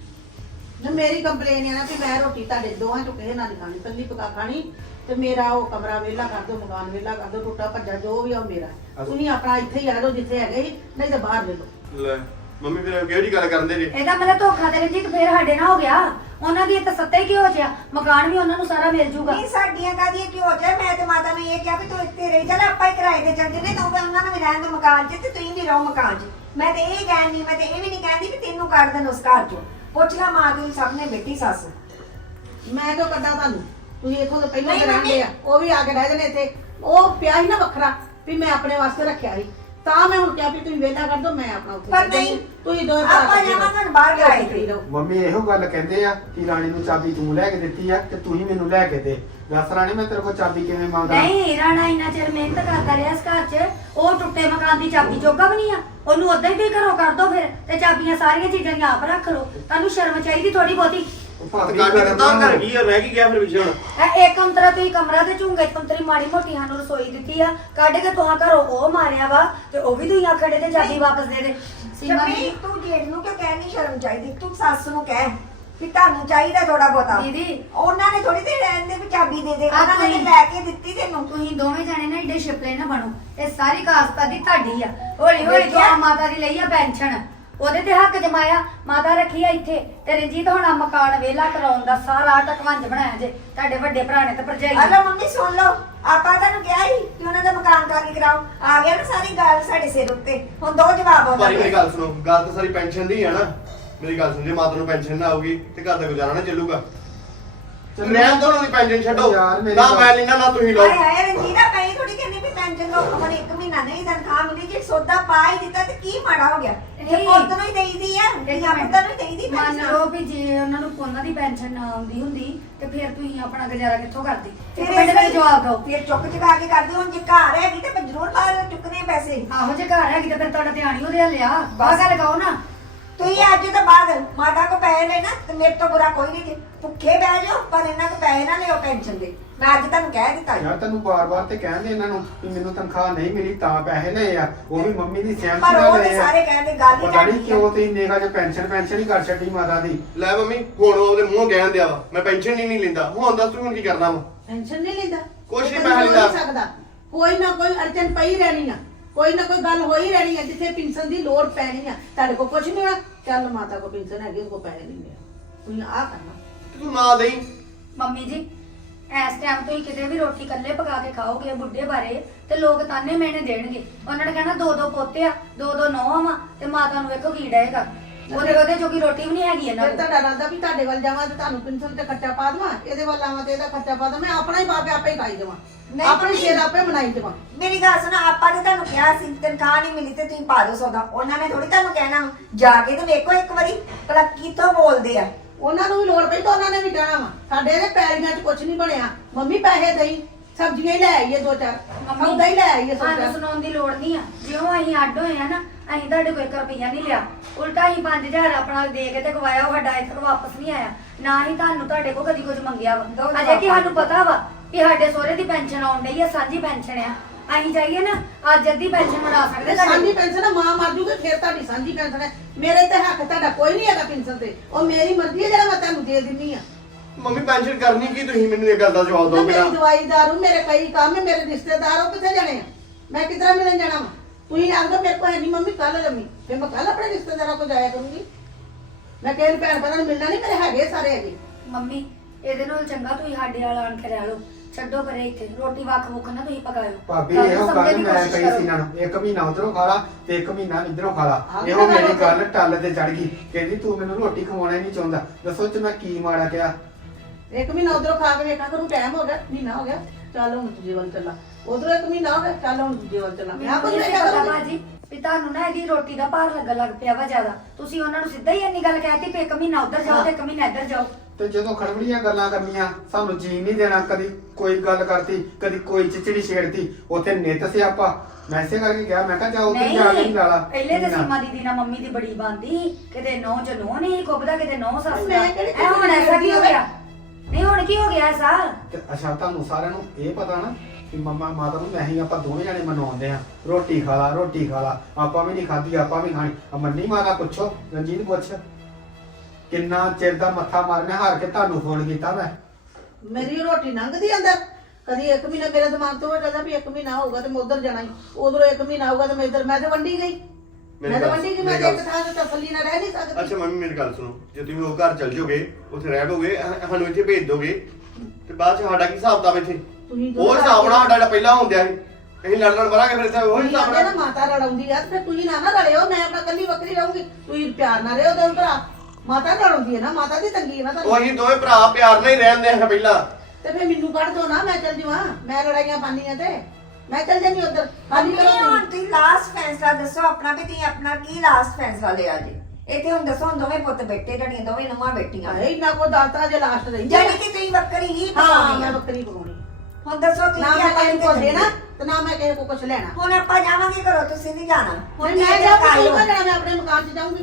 S2: ਜੇ ਮੇਰੀ ਕੰਪਲੇਨ ਹੈ ਨਾ ਕਿ ਮੈਂ ਰੋਟੀ ਤੁਹਾਡੇ ਦੋਹਾਂ ਚੋਂ ਕਿਸੇ ਨਾਲ ਨਹੀਂ ਖਾਣੀ ਕੱਲੀ ਪਕਾ ਖਾਣੀ ਤੇ ਮੇਰਾ ਉਹ ਕਮਰਾ ਵਿਹਲਾ ਕਰ ਦਿਓ ਮਕਾਨ ਵਿਹਲਾ ਕਰ ਦਿਓ ਟੁੱਟਾ ਭੱਜਾ ਜੋ ਵੀ ਆ ਉਹ ਮੇਰਾ ਤੁਸੀਂ ਆਪਣਾ ਇੱਥੇ ਹੀ ਆ ਜਾਓ ਜਿੱਥੇ ਹੈਗੇ ਸੀ ਨਹੀਂ ਤਾਂ ਬਾਹਰ ਲੈ ਲਓ
S4: ਲੈ ਮੰਮੀ ਫਿਰ ਕਿਹੜੀ ਗੱਲ ਕਰਦੇ ਜੇ
S5: ਇਹਦਾ ਮਤਲਬ ਧੋਖਾ ਦੇ ਰਣਜੀਤ ਫੇਰ ਸਾਡੇ ਨਾਲ ਹੋ ਗਿਆ ਉਹਨਾਂ ਦੀ ਤਾਂ ਸੱਤਾ ਹੀ ਕਿਉਂ ਜਿਆ ਮਕਾਨ ਵੀ ਉਹਨਾਂ ਨੂੰ ਸਾਰਾ ਮਿਲ ਜੂਗਾ
S3: ਨਹੀਂ ਸਾਡੀਆਂ ਕਾਹਦੀਆਂ ਕੀ ਹੋ ਜਾਏ ਮੈਂ ਤੇ ਮਾਤਾ ਨੂੰ ਇਹ ਕਿਹਾ ਵੀ ਤੂੰ ਇੱਥੇ ਰਹੀ ਚੱਲ ਆਪਾਂ ਹੀ ਕਿਰਾਏ ਤੇ ਚੱਲ ਜਨੇ ਤੂੰ ਵੀ ਉਹਨਾਂ ਨੂੰ ਵੀ ਰਹਿਣ ਦੇ ਮਕਾਨ 'ਚ ਤੇ ਤੁਸੀਂ ਵੀ ਰਹੋ ਮਕਾਨ 'ਚ ਮੈਂ ਤੇ ਇਹ ਕਹਿਣੀ ਮੈਂ ਤੇ ਇਹ ਵੀ ਨਹੀਂ ਕਹਿੰਦੀ ਵੀ ਤੈਨੂੰ ਕੱਢ ਦੇਣ ਉਸ ਘਰ 'ਚੋਂ ਪੁੱਛ ਲਾ ਮਾਂ ਦੀ ਸਾਹਮਣੇ ਬੇਟੀ ਸੱਸ
S2: ਮੈਂ ਕਿਉਂ ਕੱਢਾਂ ਤੁਹਾਨੂੰ ਤੁਸੀਂ ਇੱਥੋਂ ਤੋਂ ਪਹਿਲਾਂ
S3: ਨਹੀਂ
S2: ਦੇ ਰਹਿੰਦੇ ਆ ਉਹ ਵੀ ਆ ਕੇ ਰਹਿ ਜਣੇ ਇੱਥੇ ਉਹ ਪਿਆ ਸੀ ਨਾ ਵੱਖਰਾ ਵੀ ਮੈਂ ਆਪਣੇ ਵਾਸਤੇ ਰੱਖਿਆ ਸੀ ਤਾਂ ਮੈਂ ਹੁਣ ਕਿਹਾ ਵੀ ਤੁਸੀਂ ਵਿਹਲਾ ਕਰ ਦਿਓ ਮੈਂ ਆਪਣਾ ਉੱਥੇ
S3: ਪਰ
S2: ਚੱਲ ਜਾਂਗੀ।
S3: ਨਹੀਂ,
S2: ਤੁਸੀਂ ਦੋਵੇਂ
S3: ਆਪਾਂ ਜਾਵਾਂਗੇ ਹੁਣ ਬਾਹਰ ਕਿਰਾਏ ਤੇ।
S2: ਰਹੋ
S1: ਮੰਮੀ ਇਹੋ ਗੱਲ ਕਹਿੰਦੇ ਆ ਕਿ ਰਾਣੀ ਨੂੰ ਚਾਬੀ ਤੂੰ ਲੈ ਕੇ ਦਿੱਤੀ ਆ ਤੇ ਤੂੰ ਹੀ ਮੈਨੂੰ ਲੈ ਕੇ ਦੇ ਦੱਸ ਰਾਣੀ ਮੈਂ ਤੇਰੇ ਕੋਲ ਚਾਬੀ ਕਿਵੇਂ ਮੰਗਦਾ
S5: ਨਹੀਂ ਰਾਣਾ ਇੰਨਾ ਚਿਰ ਮਿਹਨਤ ਕਰਦਾ ਰਿਹਾ ਇਸ ਘਰ 'ਚ ਉਹ ਟੁੱਟੇ ਮਕਾਨ ਦੀ ਚਾਬੀ ਚੋਗਾ ਵੀ ਨਹੀਂ ਆ ਉਹਨੂੰ ਉਦਾਂ ਹੀ ਬੇਘਰੋਂ ਕਰ ਦੋ ਫਿਰ ਤੇ ਚਾਬੀਆਂ ਸਾਰੀਆਂ ਚੀਜ਼ਾਂ ਦੀਆਂ ਆਪ ਰੱਖ ਲਓ ਤੁਹਾਨੂੰ ਸ਼ਰਮ ਚਾਹੀਦੀ ਥੋੜੀ ਬਹੁਤੀ
S1: ਉਹ
S4: ਤੇ
S1: ਭਾਬੀ
S4: ਗਾਡੀ
S1: ਕਰਨ
S4: ਤਾਂ
S1: ਨਾ।
S4: ਘਰ ਕੀ ਆ ਰਹਿ ਕੀ ਗਿਆ ਫਿਰ ਪਿੱਛੇ ਹੁਣ
S5: ਐ ਇੱਕ ਅੰਤਰਾ ਤੁਸੀਂ ਕਮਰਾ ਤੇ ਝੂੰਗੇ ਅੰਤਰੀ ਮਾੜੀ ਮੋਟੀ ਸਾਨੂੰ ਰਸੋਈ ਦਿੱਤੀ ਆ ਕੱਢ ਕੇ ਤੁਹਾਂ ਘਰੋਂ ਉਹ ਮਾਰਿਆ ਵਾ ਤੇ ਉਹ ਵੀ ਤੁਸੀਂ ਆਖੜੇ ਤੇ ਚਾਬੀ ਵਾਪਸ ਦੇ ਦੇ ਸੀਮਾ
S3: ਸ਼ਮੀ
S5: ਦੀ
S3: ਤੂੰ ਜੇਠ ਨੂੰ ਕਿਉਂ ਕਹਿਣੀ ਸ਼ਰਮ ਚਾਹੀਦੀ ਤੂੰ ਸੱਸ ਨੂੰ ਕਹਿ ਵੀ ਤੁਹਾਨੂੰ ਚਾਹੀਦਾ ਥੋੜਾ ਬਹੁਤਾ
S5: ਦੀਦੀ
S3: ਉਹਨਾਂ ਨੇ ਥੋੜੀ ਦੇਰ ਰਹਿਣ ਦੇ ਵੀ ਚਾਬੀ ਦੇ ਦੇ
S5: ਆ
S3: ਉਹਨਾਂ ਨੇ
S5: ਤੁਸੀਂ-
S3: ਲੈ ਕੇ ਦਿੱਤੀ ਤੈਨੂੰ
S5: ਤੁਸੀਂ ਦੋਵੇਂ ਜਾਣੇ ਨਾ ਏਡੇ ਸ਼ਿਪਲੇ ਨਾ ਬਣੋ ਇਹ ਸਾਰੀ ਕਾਸਤਾ ਦੀ ਤੁਹਾਡੀ ਆ ਹੌਲੀ ਹੌਲੀ
S3: ਦੇਖਿਆ?
S5: ਤੋਂ ਮਾਤਾ ਦੀ ਲਈ ਆ ਪੈਨਸ਼ਨ ਉਹਦੇ ਤੇ ਹੱਕ ਜਮਾਇਆ ਮਾਤਾ ਰੱਖੀ ਆ ਇੱਥੇ ਤੇ ਰਣਜੀਤ ਹੁਣ ਆ ਮਕਾਨ ਵੇਲਾ ਕਰਾਉਣ ਦਾ ਸਾਰਾ ਟਕਵੰਜ ਬਣਾਇਆ ਜੇ ਤੁਹਾਡੇ ਵੱਡੇ ਭਰਾ ਨੇ ਤੇ ਭਰਜਾਈ
S3: ਹਲੋ ਮੰਮੀ ਸੁਣ ਲਓ ਆਪਾਂ ਤੁਹਾਨੂੰ ਕਿਹਾ ਸੀ ਕਿ ਉਹਨਾਂ ਦਾ ਮਕਾਨ ਕਾਲੀ ਕਰਾਓ ਆ ਗਿਆ ਨਾ ਸਾਰੀ ਗੱਲ ਸਾਡੇ ਸਿਰ ਉੱਤੇ ਹੁਣ ਦੋ ਜਵਾਬ ਆਉਂਦਾ
S4: ਭਾਈ ਮੇਰੀ ਗੱਲ ਸੁਣੋ ਗੱਲ ਤਾਂ ਸਾਰੀ ਪੈਨਸ਼ਨ ਦੀ ਆ ਨਾ ਮੇਰੀ ਗੱਲ ਸੁਣ ਜੇ ਮਾਤਾ ਨੂੰ ਪੈਨਸ਼ਨ ਨਾ ਆਊਗੀ ਤੇ ਘਰ ਦਾ ਗੁਜ਼ਾਰਾ ਨਾ ਚੱਲੂਗਾ
S1: ਚੱਲੂ।
S4: ਰਹਿਣ ਦੋ ਉਹਨਾਂ ਦੀ ਪੈਨਸ਼ਨ ਛੱਡੋ
S1: ਯਾਰ ਮੇਰੀ
S4: ਨਾ
S1: ਗੱਲ-
S4: ਮੈਂ ਲੈਣਾ ਨਾ ਤੁਸੀਂ ਲਓ
S3: ਹਾਏ ਹਾਏ ਰਣਜੀਤਾ ਮੈਂ ਥੋੜੀ ਕਹਿੰਦੀ ਵੀ ਪੈਨਸ਼ਨ ਲਓ ਹੁਣ ਇੱਕ ਮਹੀਨਾ ਨਹੀਂ ਤਨਖਾਹ ਮਿਲੀ ਜੇ ਸੌਦਾ ਪਾ ਹੀ ਦਿੱਤਾ ਤੇ ਕੀ ਮਾੜਾ ਹੋ ਗਿਆ ਜੇ
S5: ਨਹੀਂ।
S3: ਪੁੱਤ ਨੂੰ ਹੀ ਦੇਈਦੀ ਆ
S5: ਇੱਕ
S3: ਜਾਂ
S5: ਮਿੰਟ।
S3: ਪੁੱਤ ਨੂੰ ਹੀ ਦੇਈਦੀ
S5: ਮੰਨ
S3: ਪੈਨਸ਼ਨ
S5: ਲਓ ਵੀ ਜੇ ਉਹਨਾਂ ਨੂੰ ਉਹਨਾਂ ਦੀ ਪੈਨਸ਼ਨ ਨਾ ਆਉਂਦੀ ਹੁੰਦੀ ਤੇ ਫਿਰ ਤੁਸੀਂ ਆਪਣਾ ਗੁਜ਼ਾਰਾ ਕਿੱਥੋਂ ਕਰਦੇ ਇੱਕ
S3: ਫਿਰ
S5: ਮਿੰਟ ਦਾ
S3: ਇਸ
S5: ਜਵਾਬ ਦਿਓ
S3: ਫਿਰ ਚੁੱਕ ਚੁਕਾ ਕੇ ਕਰਦੇ ਹੁਣ ਜੇ ਘਰ ਹੈਗੀ ਤੇ ਮੈਂ ਜ਼ਰੂਰ ਬਾਹਰ ਚੁੱਕਨੇ ਪੈਸੇ
S5: ਆਹੋ ਜੇ ਘਰ ਹੈਗੀ ਤਾਂ ਫਿਰ ਤੁਹਾਡਾ ਧਿਆਨ ਹੀ ਉਹਦੇ ਹੱਲ ਆ ਬਾਹਰ ਗੱਲ ਕਹੋ ਨਾ
S3: ਤੁਸੀਂ ਅੱਜ ਤੋਂ ਬਾਅਦ ਮਾਤਾ ਕੋ ਪੈਸੇ ਲੈਣਾ ਤੇ ਮੇਰੇ ਤੋਂ ਬੁਰਾ ਕੋਈ ਨਹੀਂ ਜੀ ਭੁੱਖੇ ਬਹਿ ਜਾਓ ਪਰ ਇਹਨਾਂ ਕੋ ਪੈਸੇ ਨਾ ਲਿਓ ਪੈਨਸ਼ਨ ਦੇ ਮੈਂ ਅੱਜ ਤੁਹਾਨੂੰ ਕਹਿ ਦਿੱਤਾ ਜੀ।
S1: ਯਾਰ ਤੈਨੂੰ ਬਾਰ-ਬਾਰ ਤੇ ਕਹਿੰਦੇ ਇਹਨਾਂ ਨੂੰ ਕਿ ਮੈਨੂੰ ਤਨਖਾਹ ਨਹੀਂ ਮਿਲੀ ਤਾਂ ਪੈਸੇ ਲਏ ਆ ਉਹ ਵੀ ਮੰਮੀ ਦੀ ਸਹਿਮਤੀ
S3: ਪਰ
S1: ਨਾਲ
S3: ਉਹ ਤੇ
S1: ਲਏ ਆ
S3: ਸਾਰੇ ਕਹਿੰਦੇ ਗੱਲ ਹੀ
S1: ਪਤਾ ਨਹੀਂ
S3: ਕਰਨੀ
S1: ਕਿਉਂ ਤੇ ਨੇਗਾ ਜੇ ਪੈਨਸ਼ਨ ਪੈਨਸ਼ਨ ਹੀ ਕਰ ਛੱਡੀ ਮਾਤਾ ਦੀ
S4: ਲੈ ਮੰਮੀ ਹੁਣ ਉਹਦੇ ਮੂੰਹੋਂ ਕਹਿਣ ਦਿਆ ਵਾ ਮੈਂ ਪੈਨਸ਼ਨ ਹੀ ਨਹੀਂ ਲੈਂਦਾ ਹੁਣ ਦੱਸ ਤੂੰ ਹੁਣ ਕੀ ਕਰਨਾ ਵਾ
S2: ਟੈਨਸ਼ਨ ਨਹੀਂ ਲੈਂਦਾ
S4: ਕੁਛ ਨੀ
S2: ਇਹ
S4: ਪੈਸਾ
S2: ਕਦੀ ਹੋ
S4: ਲੈਂਦਾ।
S2: ਨਹੀਂ ਸਕਦਾ ਕੋਈ ਨਾ ਕੋਈ ਅੜਚਨ ਪਈ ਰਹਿਣੀ ਆ ਕੋਈ ਨਾ ਕੋਈ ਗੱਲ ਹੋਈ ਰਹਿਣੀ ਆ ਜਿੱਥੇ ਪਿੰਸ਼ਨ ਦੀ ਲੋੜ ਪੈਣੀ ਆ ਤੁਹਾਡੇ ਕੋਲ ਕੁਝ ਨਹੀਂ ਹੋਣਾ ਚੱਲ ਮਾਤਾ ਕੋ ਪਿੰਸ਼ਨ ਹੈਗੀ ਉਹ ਕੋ ਪੈਸੇ ਨਹੀਂ ਮਿਲਿਆ ਤੁਸੀਂ ਆ ਕਰਨਾ
S4: ਤੇ ਤੂੰ ਨਾ ਦੇਈ
S5: ਮੰਮੀ ਜੀ ਇਸ ਟਾਈਮ ਤੁਸੀਂ ਕਿਤੇ ਵੀ ਰੋਟੀ ਇਕੱਲੇ ਪਕਾ ਕੇ ਖਾਓਗੇ ਬੁੱਢੇ ਬਾਰੇ ਤੇ ਲੋਕ ਤਾਨੇ ਮੈਨੇ ਦੇਣਗੇ ਉਹਨਾਂ ਨੇ ਕਹਿਣਾ ਦੋ ਦੋ ਪੋਤੇ ਆ ਦੋ ਦੋ ਨੌਂ ਵਾ ਤੇ ਮਾਤਾ ਨੂੰ ਵੇਖੋ ਕੀ ਡਏਗਾ ਉਹਦੇ ਉਹਦੇ ਜੋਗੀ ਰੋਟੀ ਵੀ ਨਹੀਂ ਹੈਗੀ ਇਹਨਾਂ
S2: ਫਿਰ
S5: ਕੋਲ
S2: ਤੁਹਾਡਾ ਰਾਦਾ ਵੀ ਤੁਹਾਡੇ ਵੱਲ ਜਾਵਾਂ ਤੇ ਤੁਹਾਨੂੰ ਪਿੰਸ਼ਨ ਤੇ ਖਰਚਾ ਪਾ ਦੇਵਾਂ ਇਹਦੇ ਵੱਲ ਆਵਾਂ ਤੇ ਇਹਦਾ ਖਰਚਾ ਪਾ ਦੇਵਾਂ ਮੈਂ ਆਪਣਾ ਹੀ ਬਾਪੇ ਆਪੇ ਹੀ ਖਾਈ ਦੇਵਾਂ
S3: ਨਹੀਂ,
S2: ਆਪਣੀ
S3: ਨਹੀਂ।
S2: ਸ਼ੇਰ ਆਪੇ ਬਣਾਈ ਦੇਵਾਂ
S3: ਮੇਰੀ ਗੱਲ ਸੁਣ ਆਪਾਂ ਨੇ ਤੁਹਾਨੂੰ ਕਿਹਾ ਸੀ ਤਨਖਾਹ ਨਹੀਂ ਮਿਲੀ ਤੇ ਤੁਸੀਂ ਪਾ ਦਿਓ ਸੌਦਾ ਉਹਨਾਂ ਨੇ ਥੋੜੀ ਤੁਹਾਨੂੰ ਕਹਿਣਾ ਜਾ ਕੇ ਤੇ ਵੇਖੋ ਇੱਕ ਵਾਰੀ ਭਲਾ ਕਿੱਥੋਂ ਬੋਲਦੇ ਆ
S2: ਉਹਨਾਂ ਨੂੰ ਵੀ ਲੋੜ ਪਈ ਤਾਂ ਉਹਨਾਂ ਨੇ ਵੀ ਕਹਿਣਾ ਵਾ ਸਾਡੇ ਇਹਦੇ ਪੈਰੀਆਂ 'ਚ ਕੁਝ ਨਹੀਂ ਬਣਿਆ ਮੰਮੀ ਪੈਸੇ ਦੇਈ ਸਬਜ਼ੀਆਂ ਹੀ ਲੈ ਆਈਏ ਦੋ ਚਾਰ ਸੌਦਾ ਹੀ ਲੈ ਆਈਏ
S5: ਸਾਨੂੰ
S2: ਸੌਦਾ
S5: ਸੁਣਾਉਣ ਦੀ ਲੋੜ ਨਹੀਂ ਆ ਜਿਉਂ ਅਸੀਂ ਅੱਡ ਹੋਏ ਆ ਨਾ ਅਸੀਂ ਤੁਹਾਡੇ ਕੋਲ ਇੱਕ ਰੁਪਈਆ ਨਹੀਂ ਲਿਆ ਉਲਟਾ ਅਸੀਂ ਪੰਜ ਹਜ਼ਾਰ ਆਪਣਾ ਦੇ ਕੇ ਤੇ ਗਵਾਇਆ ਉਹ ਸਾਡਾ ਇੱਥੇ ਵਾਪਸ ਨਹੀਂ ਆਇਆ ਨਾ ਹੀ ਤੁਹਾਨੂੰ ਤੁਹਾਡੇ ਕੋਲ ਕਦੀ ਕੁਝ ਮੰਗਿਆ ਵਾ
S3: ਦੋ
S5: ਅਜੇ ਕਿ ਸਾਨੂੰ ਪਤਾ ਵਾ ਕਿ ਸਾਡੇ ਸਹੁਰੇ ਦੀ ਪੈਨਸ਼ਨ ਆਉਣ ਡਈ ਆ ਸਾਂਝੀ ਪੈਨਸ਼ਨ ਆ ਅਸੀਂ ਚਾਹੀਏ ਨਾ ਅੱਜ ਅੱਧੀ ਪੈਨਸ਼ਨ ਬਣਾ ਸਕਦੇ
S2: ਤੇ ਸਾਂਝੀ ਪੈਨਸ਼ਨ ਆ, ਮਾਂ ਮਰ ਜੂਗੀ ਫਿਰ ਤੁਹਾਡੀ ਸਾਂਝੀ ਪੈਨਸ਼ਨ ਹੈ ਮੇਰੇ ਤੇ ਹੱਕ ਤੁਹਾਡਾ ਕੋਈ ਨਹੀਂ ਹੈਗਾ ਪੈਨਸ਼ਨ ਤੇ ਉਹ ਮੇਰੀ ਮਰਜ਼ੀ ਹੈ ਜਿਹੜਾ ਮੈਂ ਤੁਹਾਨੂੰ ਦੇ ਦਿੰਨੀ ਆ
S4: ਮੰਮੀ ਪੈਨਸ਼ਨ ਕਰਨੀ ਕੀ ਤੁਸੀਂ ਮੈਨੂੰ ਇਹ ਗੱਲ ਦਾ ਜਵਾਬ ਦਿਓ
S2: ਮੇਰੀ
S4: ਮੇਰਾ
S2: ਦਵਾਈ ਦਾਰੂ ਮੇਰੇ ਕਈ ਕੰਮ ਹੈ ਮੇਰੇ ਰਿਸ਼ਤੇਦਾਰ ਉਹ ਕਿੱਥੇ ਜਾਣੇ ਆ ਮੈਂ ਕਿਧਰ ਮਿਲਣ ਜਾਣਾ ਵਾ ਤੁਸੀਂ ਆਖਦੇ ਮੇਰੇ ਕੋਲ ਹੈ ਨਹੀਂ ਮੰਮੀ ਕੱਲ ਜੰਮੀ ਫਿਰ ਮੈਂ ਕੱਲ ਆਪਣੇ ਰਿਸ਼ਤੇਦਾਰਾਂ ਕੋਲ ਜਾਇਆ ਕਰੂੰਗੀ ਮੈਂ ਕਿਸੇ ਭੈਣ ਭਰਾ ਨੂੰ ਮਿਲਣਾ ਨਹੀਂ ਮੇਰੇ ਹੈਗੇ ਸਾਰੇ ਹੈਗੇ
S5: ਮੰਮੀ ਇਹਦੇ ਨਾਲ ਚੰਗਾ ਤੁਸੀਂ ਸਾਡੇ ਵਾਲ ਆਣ ਕੇ ਰਹਿ ਲਓ ਛੱਡੋ ਪਰੇ ਇੱਥੇ ਰੋਟੀ ਵੱਖ ਮੁੱਖ ਨਾ ਤੁਸੀਂ ਪਕਾਇਓ
S1: ਭਾਬੀ
S5: ਗੱਲ
S1: ਇਹੋ
S5: ਸਮਝਣ
S1: ਗੱਲ
S5: ਦੀ
S1: ਮੈਂ
S5: ਕੋਸ਼ਿਸ਼
S1: ਕਹੀ
S5: ਕਰੋ।
S1: ਸੀ ਇਹਨਾਂ ਨੂੰ ਇੱਕ ਮਹੀਨਾ ਉਧਰੋਂ ਖਾ ਲਾ ਤੇ ਇੱਕ ਮਹੀਨਾ ਇਧਰੋਂ ਖਾ ਲਾ
S2: ਆਹ
S1: ਇਹੋ
S2: ਗੱਲ
S1: ਮੇਰੀ
S2: ਹੋ
S1: ਗੱਲ ਟੱਲ ਤੇ ਚੜ ਗਈ ਕਹਿੰਦੀ ਤੂੰ ਮੈਨੂੰ ਰੋਟੀ ਖਵਾਉਣਾ ਹੀ ਨਹੀਂ ਚਾਹੁੰਦਾ ਦੱਸੋ ਚ ਮੈਂ ਕੀ ਮਾੜਾ ਕਿਹਾ
S2: ਇੱਕ ਮਹੀਨਾ ਉਧਰੋਂ ਖਾ ਕੇ ਵੇਖਾਂ ਕਰੂ ਟਾਈਮ ਹੋ ਗਿਆ ਮਹੀਨਾ ਹੋ ਗਿਆ ਚੱਲ ਹੁਣ ਦੂਜੇ ਵੱਲ ਚੱਲਾਂ ਉਧਰੋਂ ਇੱਕ ਮਹੀਨਾ ਹੋ ਗਿਆ ਚੱਲ ਹੁਣ ਦੂਜੇ ਵੱਲ ਚੱਲਾਂ ਮੈਂ ਕੁਝ
S5: ਮੈਨੂੰ
S2: ਨਹੀਂ
S5: ਨਹੀਂ ਪਤਾ
S2: ਕਰੂੰਗੀ
S5: ਬਾਜੀ ਵੀ ਤੁਹਾਨੂੰ ਨਾ ਇਹਦੀ ਰੋਟੀ ਦਾ ਭਾਰ ਲੱਗਣ ਲੱਗ ਪਿਆ ਵਾ ਜ਼ਿਆਦਾ ਤੁਸੀਂ ਉਹਨਾਂ ਨੂੰ ਸਿੱਧਾ ਹੀ ਇੰਨੀ ਗੱਲ ਕਹਿਤੀ ਕਿ ਇੱਕ ਮਹੀਨਾ ਉੱਧਰ ਜਾਓ ਤੇ ਇੱਕ ਮਹੀਨਾ ਇੱਧਰ ਜਾਓ
S1: ਤੇ ਜਦੋਂ ਖੜਵੜੀਆਂ ਗੱਲਾਂ ਕਰਨੀਆਂ ਸਾਨੂੰ ਜੀਣ ਨਹੀਂ ਦੇਣਾ ਕਦੀ ਕੋਈ ਗੱਲ ਕਰਤੀ ਕਦੀ ਕੋਈ ਚਿਚੜੀ ਛੇੜਤੀ ਉੱਥੇ ਨਿੱਤ ਸਿਆਪਾ ਮੈਂ ਇਸੇ ਕਰਕੇ ਗਿਆ ਮੈਂ ਕਿਹਾ ਜਾ ਉੱਧਰ ਜਾ ਕੇ ਹੀ ਲਾ ਲਾ
S5: ਪਹਿਲੇ ਤੇ
S1: ਮਹੀਨਾ।
S5: ਸੀਮਾ ਦੀਦੀ ਨਾਲ ਮੰਮੀ ਦੀ ਬੜੀ ਬੰਦੀ ਕਿਤੇ ਨੌ ਚ ਨੌ ਨਹੀਂ ਖੁੱਬਦਾ ਕਿਤੇ ਨੌ ਸੱਸ ਦਾ
S2: ਮੈਂ ਕਿਹੜੀ
S5: ਇਹ ਹੁਣ ਐਸਾ ਕੀ ਹੋ ਗਿਆ ਨਹੀਂ ਹੁਣ ਕੀ ਹੋ ਗਿਆ ਐਸਾ
S1: ਤੇ ਅੱਛਾ ਤੁਹਾਨੂੰ ਸਾਰਿਆਂ ਨੂੰ ਇਹ ਪਤਾ ਨਾ ਕਿ ਮੰਮਾ ਮਾਤਾ ਨੂੰ ਮੈਂ ਹੀ ਆਪਾਂ ਦੋਵੇਂ ਜਣੇ ਮਨਾਉਂਦੇ ਆ ਰੋਟੀ ਖਾ ਲਾ ਰੋਟੀ ਖਾ ਲਾ ਆਪਾਂ ਵੀ ਨਹੀਂ ਖਾਧੀ ਆਪਾਂ ਵੀ ਖਾਣੀ ਆ ਮੰਨੀ ਮਾਤਾ ਪੁੱਛੋ ਰਣਜੀਤ ਪੁੱਛ ਕਿੰਨਾ ਚਿਰ ਦਾ ਮੱਥਾ ਮਾਰਨਾ ਹਾਰ ਕੇ ਤੁਹਾਨੂੰ ਫੋਨ ਕੀਤਾ ਮੈਂ
S2: ਮੇਰੀ ਰੋਟੀ ਲੰਘਦੀ ਅੰਦਰ ਕਦੀ ਇੱਕ ਮਹੀਨਾ ਮੇਰੇ ਦਿਮਾਗ ਤੋਂ ਕਹਿੰਦਾ ਵੀ ਇੱਕ ਮਹੀਨਾ ਹੋਊਗਾ ਤੇ ਮੈਂ ਉਧਰ ਜਾਣਾ ਹੀ ਉਧਰੋਂ ਇੱਕ ਮਹੀਨਾ ਹੋਊਗਾ ਤੇ ਮੈਂ ਇੱਧਰ ਮੈਂ ਤੇ ਵੰਡੀ ਗਈ
S4: ਮੇਰੀ
S2: ਮੈਂ ਤਾਂ
S4: ਗੱਲ-
S2: ਵੰਡੀ ਗਈ ਮੈਂ
S4: ਮੇਰੀ
S2: ਤੇ ਇੱਕ
S4: ਗੱਲ-
S2: ਥਾਂ ਤੇ ਤਸੱਲੀ ਨਾਲ ਰਹਿ ਨਹੀਂ ਸਕਦੀ
S4: ਅੱਛਾ ਮੰਮੀ ਮੇਰੀ ਗੱਲ ਸੁਣੋ ਜੇ ਤੁਸੀਂ ਉਹ ਘਰ ਚਲ ਜਾਓਗੇ ਉੱਥੇ ਰਹਿ ਲੋਗੇ ਸਾਨੂੰ ਇੱਥੇ ਭੇਜ ਦੋਗੇ ਤੇ ਬਾਅਦ ਚ ਸਾਡਾ ਕੀ ਹਿਸਾਬ ਕਿਤਾਬ ਇੱਥੇ
S2: ਤੁਸੀਂ
S4: ਉਹ ਹਿਸਾਬ ਨਾਲ ਸਾਡਾ ਜਿਹੜਾ ਪਹਿਲਾਂ ਹੁੰਦਿਆ ਸੀ ਅਸੀਂ ਲੜ ਲੜ ਮਰਾਂਗੇ ਫਿਰ ਇੱਥੇ ਉਹ
S2: ਤੁਸੀਂ
S4: ਹਿਸਾਬ
S2: ਕਹਿੰਦੇ ਨਾ
S4: ਨਾਲ
S2: ਮਾਤਾ ਲੜਾਉਂਦੀ ਆ ਤੇ ਫਿਰ ਤੁਸੀਂ ਨਾ ਨਾ ਲੜਿਓ ਮੈਂ ਆਪਣਾ ਕੱਲੀ ਵੱਖਰੀ ਰਹੂੰਗੀ ਤੁਸੀਂ ਪਿਆਰ ਨਾਲ ਰਹੋ ਦੋਵੇਂ ਭਰਾ ਮਾਤਾ ਲੜਾਉਂਦੀ ਹੈ ਨਾ ਮਾਤਾ ਦੀ ਤੰਗੀ ਹੈ ਨਾ
S4: ਉਹ
S2: ਤੁਹਾਨੂੰ
S4: ਅਸੀਂ ਦੋਵੇਂ ਭਰਾ ਪਿਆਰ ਨਾਲ ਹੀ ਰਹਿੰਦੇ ਆ ਪਹਿਲਾਂ
S2: ਤੇ ਫਿਰ ਮੈਨੂੰ ਕੱਢ ਦੋ ਨਾ ਮੈਂ ਚੱਲ ਜਾਵਾਂ ਮੈਂ ਲੜਾਈਆਂ ਪਾਣੀਆਂ ਤੇ ਮੈਂ ਚੱਲ ਜਾਨੀ ਉਧਰ ਖਾਲੀ
S3: ਮੰਮੀ
S2: ਕਰੋ
S3: ਹੁਣ
S2: ਤੁਸੀਂ
S3: ਤੁਸੀਂ ਲਾਸਟ ਫੈਸਲਾ ਦੱਸੋ ਆਪਣਾ ਵੀ ਤੁਸੀਂ ਆਪਣਾ ਕੀ ਲਾਸਟ ਫੈਸਲਾ ਲਿਆ ਜੀ ਇੱਥੇ ਹੁਣ ਦੱਸੋ ਹੁਣ ਦੋਵੇਂ ਪੁੱਤ ਬੈਠੇ ਤੁਹਾਡੀਆਂ ਦੋਵੇਂ ਨੂੰਹਾਂ ਬੈਠੀਆਂ
S2: ਹਾਏ ਇੰਨਾ ਕੋ ਦਾਤਾ ਜੇ ਲਾਸਟ ਰਹੀ
S3: ਜਾਨੀ ਕਿ ਤੁਸੀਂ ਬੱਕਰੀ ਹੀ
S2: ਹਾਂ
S3: ਪਾਉਣੀ
S2: ਮੈਂ
S3: ਆ
S2: ਬੱਕਰੀ ਪਕਾਉਣੀ
S3: ਹੁਣ ਦੱਸੋ ਤੁਸੀਂ
S2: ਨਾ
S3: ਕੀ
S2: ਮੈਂ
S3: ਆਪਾਂ
S2: ਕਿਸੇ
S3: ਕਿੱਥੇ
S2: ਕੋ
S3: ਚੱਲੀਏ?
S2: ਦੇਣਾ ਤੇ ਨਾ ਮੈਂ ਕਿਸੇ ਕੋ ਕੁਝ ਲੈਣਾ
S3: ਹੁਣ ਆਪਾਂ ਜਾਵਾਂਗੇ ਘਰੋਂ ਤੁਸੀਂ ਨਹੀਂ ਜਾਣਾ
S2: ਹੁਣ
S3: ਤੁਸੀਂ
S2: ਮੈਂ
S3: ਇੱਥੇ
S2: ਜਾਊਂਗੀ
S3: ਘਰ
S2: ਤੂੰ
S3: ਹੋ।
S2: ਕਾ ਜਾਣਾ ਮੈਂ ਆਪਣੇ ਮਕਾਨ 'ਚ ਜਾਊਂਗੀ